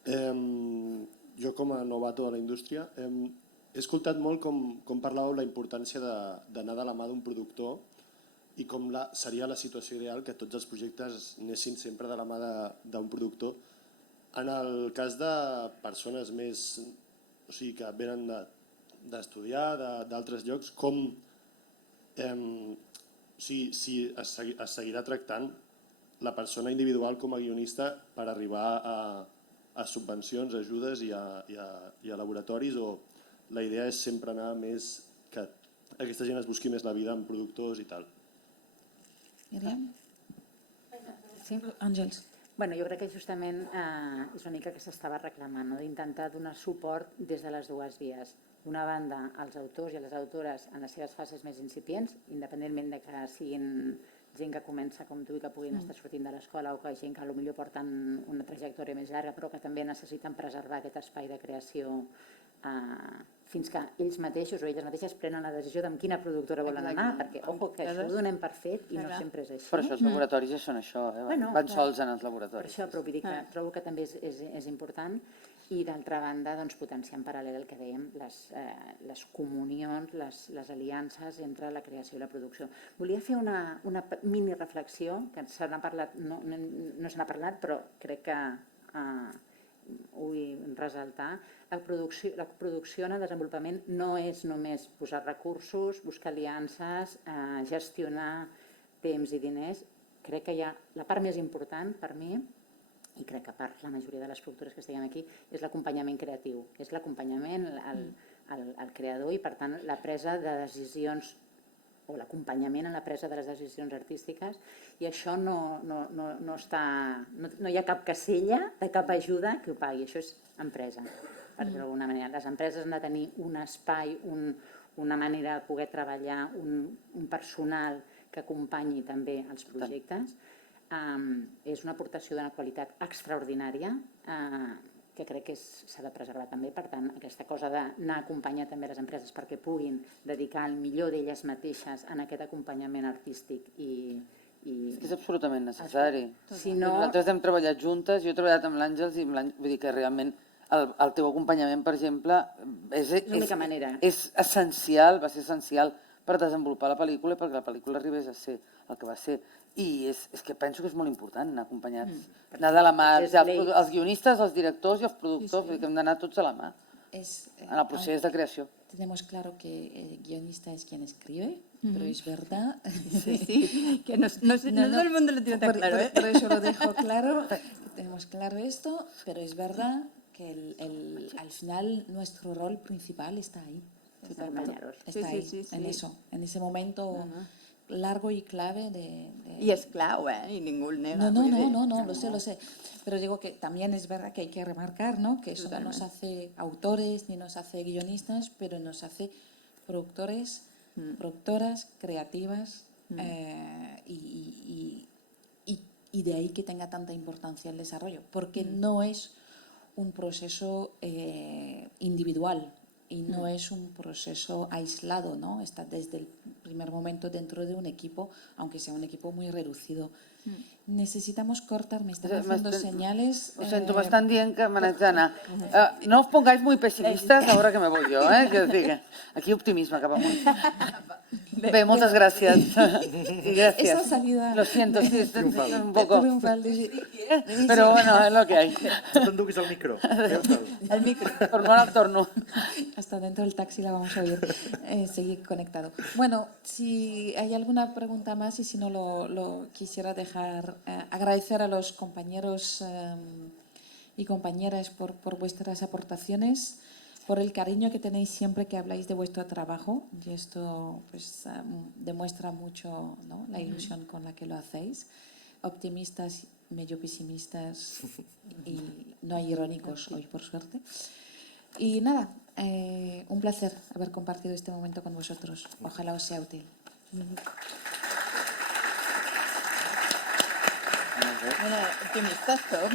Jo com a novato a la indústria he escoltat molt com parlàveu la importància d'anar de la mà d'un productor i com seria la situació ideal que tots els projectes anessin sempre de la mà d'un productor. En el cas de persones més, o sigui, que venen d'estudiar d'altres llocs, com si es seguirà tractant la persona individual com a guionista per arribar a subvencions, ajudes i a laboratoris, o la idea és sempre anar més que aquesta gent es busqui més la vida amb productors i tal? Míriam? Sí? Àngels. Bueno, jo crec que justament és una mica que s'estava reclamant, no? D'intentar donar suport des de les dues vies. D'una banda, als autors i a les autores en les seves fases més incipients, independentment de que siguin gent que comença com tu i que puguin estar sortint de l'escola, o que gent que potser porten una trajectòria més llarga però que també necessiten preservar aquest espai de creació fins que ells mateixos o elles mateixes prenen la decisió de amb quina productora volen anar, perquè ojo, que això ho donem per fet i no sempre és així. Però això, els laboratoris ja són això, van sols en els laboratoris. Per això, però vull dir que trobo que també és important. I d'altra banda, potenciar en paral·lel el que dèiem, les comunions, les aliances entre la creació i la producció. Volia fer una mini reflexió, que se n'ha parlat, no se n'ha parlat, però crec que ho vull ressaltar. La producció en el desenvolupament no és només posar recursos, buscar aliances, gestionar temps i diners. Crec que la part més important per mi, i crec que per la majoria de les productores que estiguem aquí, és l'acompanyament creatiu. És l'acompanyament al creador i, per tant, la presa de decisions o l'acompanyament en la presa de les decisions artístiques, i això no hi ha cap casella de cap ajuda que ho pagui. Això és empresa, per dir-ho d'alguna manera. Les empreses han de tenir un espai, una manera de poder treballar, un personal que acompanyi també els projectes. És una aportació d'una qualitat extraordinària que crec que s'ha de preservar també. Per tant, aquesta cosa d'anar a acompanyar també les empreses perquè puguin dedicar el millor d'elles mateixes en aquest acompanyament artístic És absolutament necessari. Si no... Nosaltres hem treballat juntes, jo he treballat amb l'Àngels i vull dir que realment el teu acompanyament, per exemple, és essencial, va ser essencial per desenvolupar la pel·lícula i perquè la pel·lícula arribés a ser el que va ser. I és que penso que és molt important anar acompanyats, anar de la mà, els guionistes, els directors i els productors, que hem d'anar tots a la mà en el procés de creació. Tenemos claro que el guionista es quien escribe, pero es verdad... Sí, que no todo el mundo lo tiene tan claro. Por eso lo dejo claro, tenemos claro esto, pero es verdad que al final nuestro rol principal está ahí. Está ahí, en eso, en ese momento largo y clave de... Y es clave, y ningún nega. No, lo sé. Pero digo que también es verdad que hay que remarcar, ¿no? Que eso no nos hace autores ni nos hace guionistas, pero nos hace productores, productoras, creativas, y de ahí que tenga tanta importancia el desarrollo, porque no es un proceso individual y no es un proceso aislado, ¿no? Está desde el primer momento dentro de un equipo, aunque sea un equipo muy reducido. Necesitamos cortar, me están haciendo señales... Ho sento, m'estan dient que me n'haig d'anar. No os pongáis muy pesimistas ahora que me voy yo, que diga. Aquí optimisme cap amunt. Bé, moltes gràcies. I gràcies. Esa salida... Lo siento, sí, un poco... triunfal. Pero bueno, es lo que hay. No t'enduguis el micro. El micro. Torno, torno. Hasta dentro del taxi la vamos a oír. Seguir conectado. Bueno, si hay alguna pregunta más y si no lo quisiera dejar, agradecer a los compañeros y compañeras por vuestras aportaciones, por el cariño que tenéis siempre que habláis de vuestro trabajo, y esto pues demuestra mucho, ¿no?, la ilusión con la que lo hacéis. optimistas, medio pesimistas y no hay irónicos hoy, por suerte. Y nada, un placer haber compartido este momento con vosotros. Ojalá os sea útil. Bueno, optimistes som,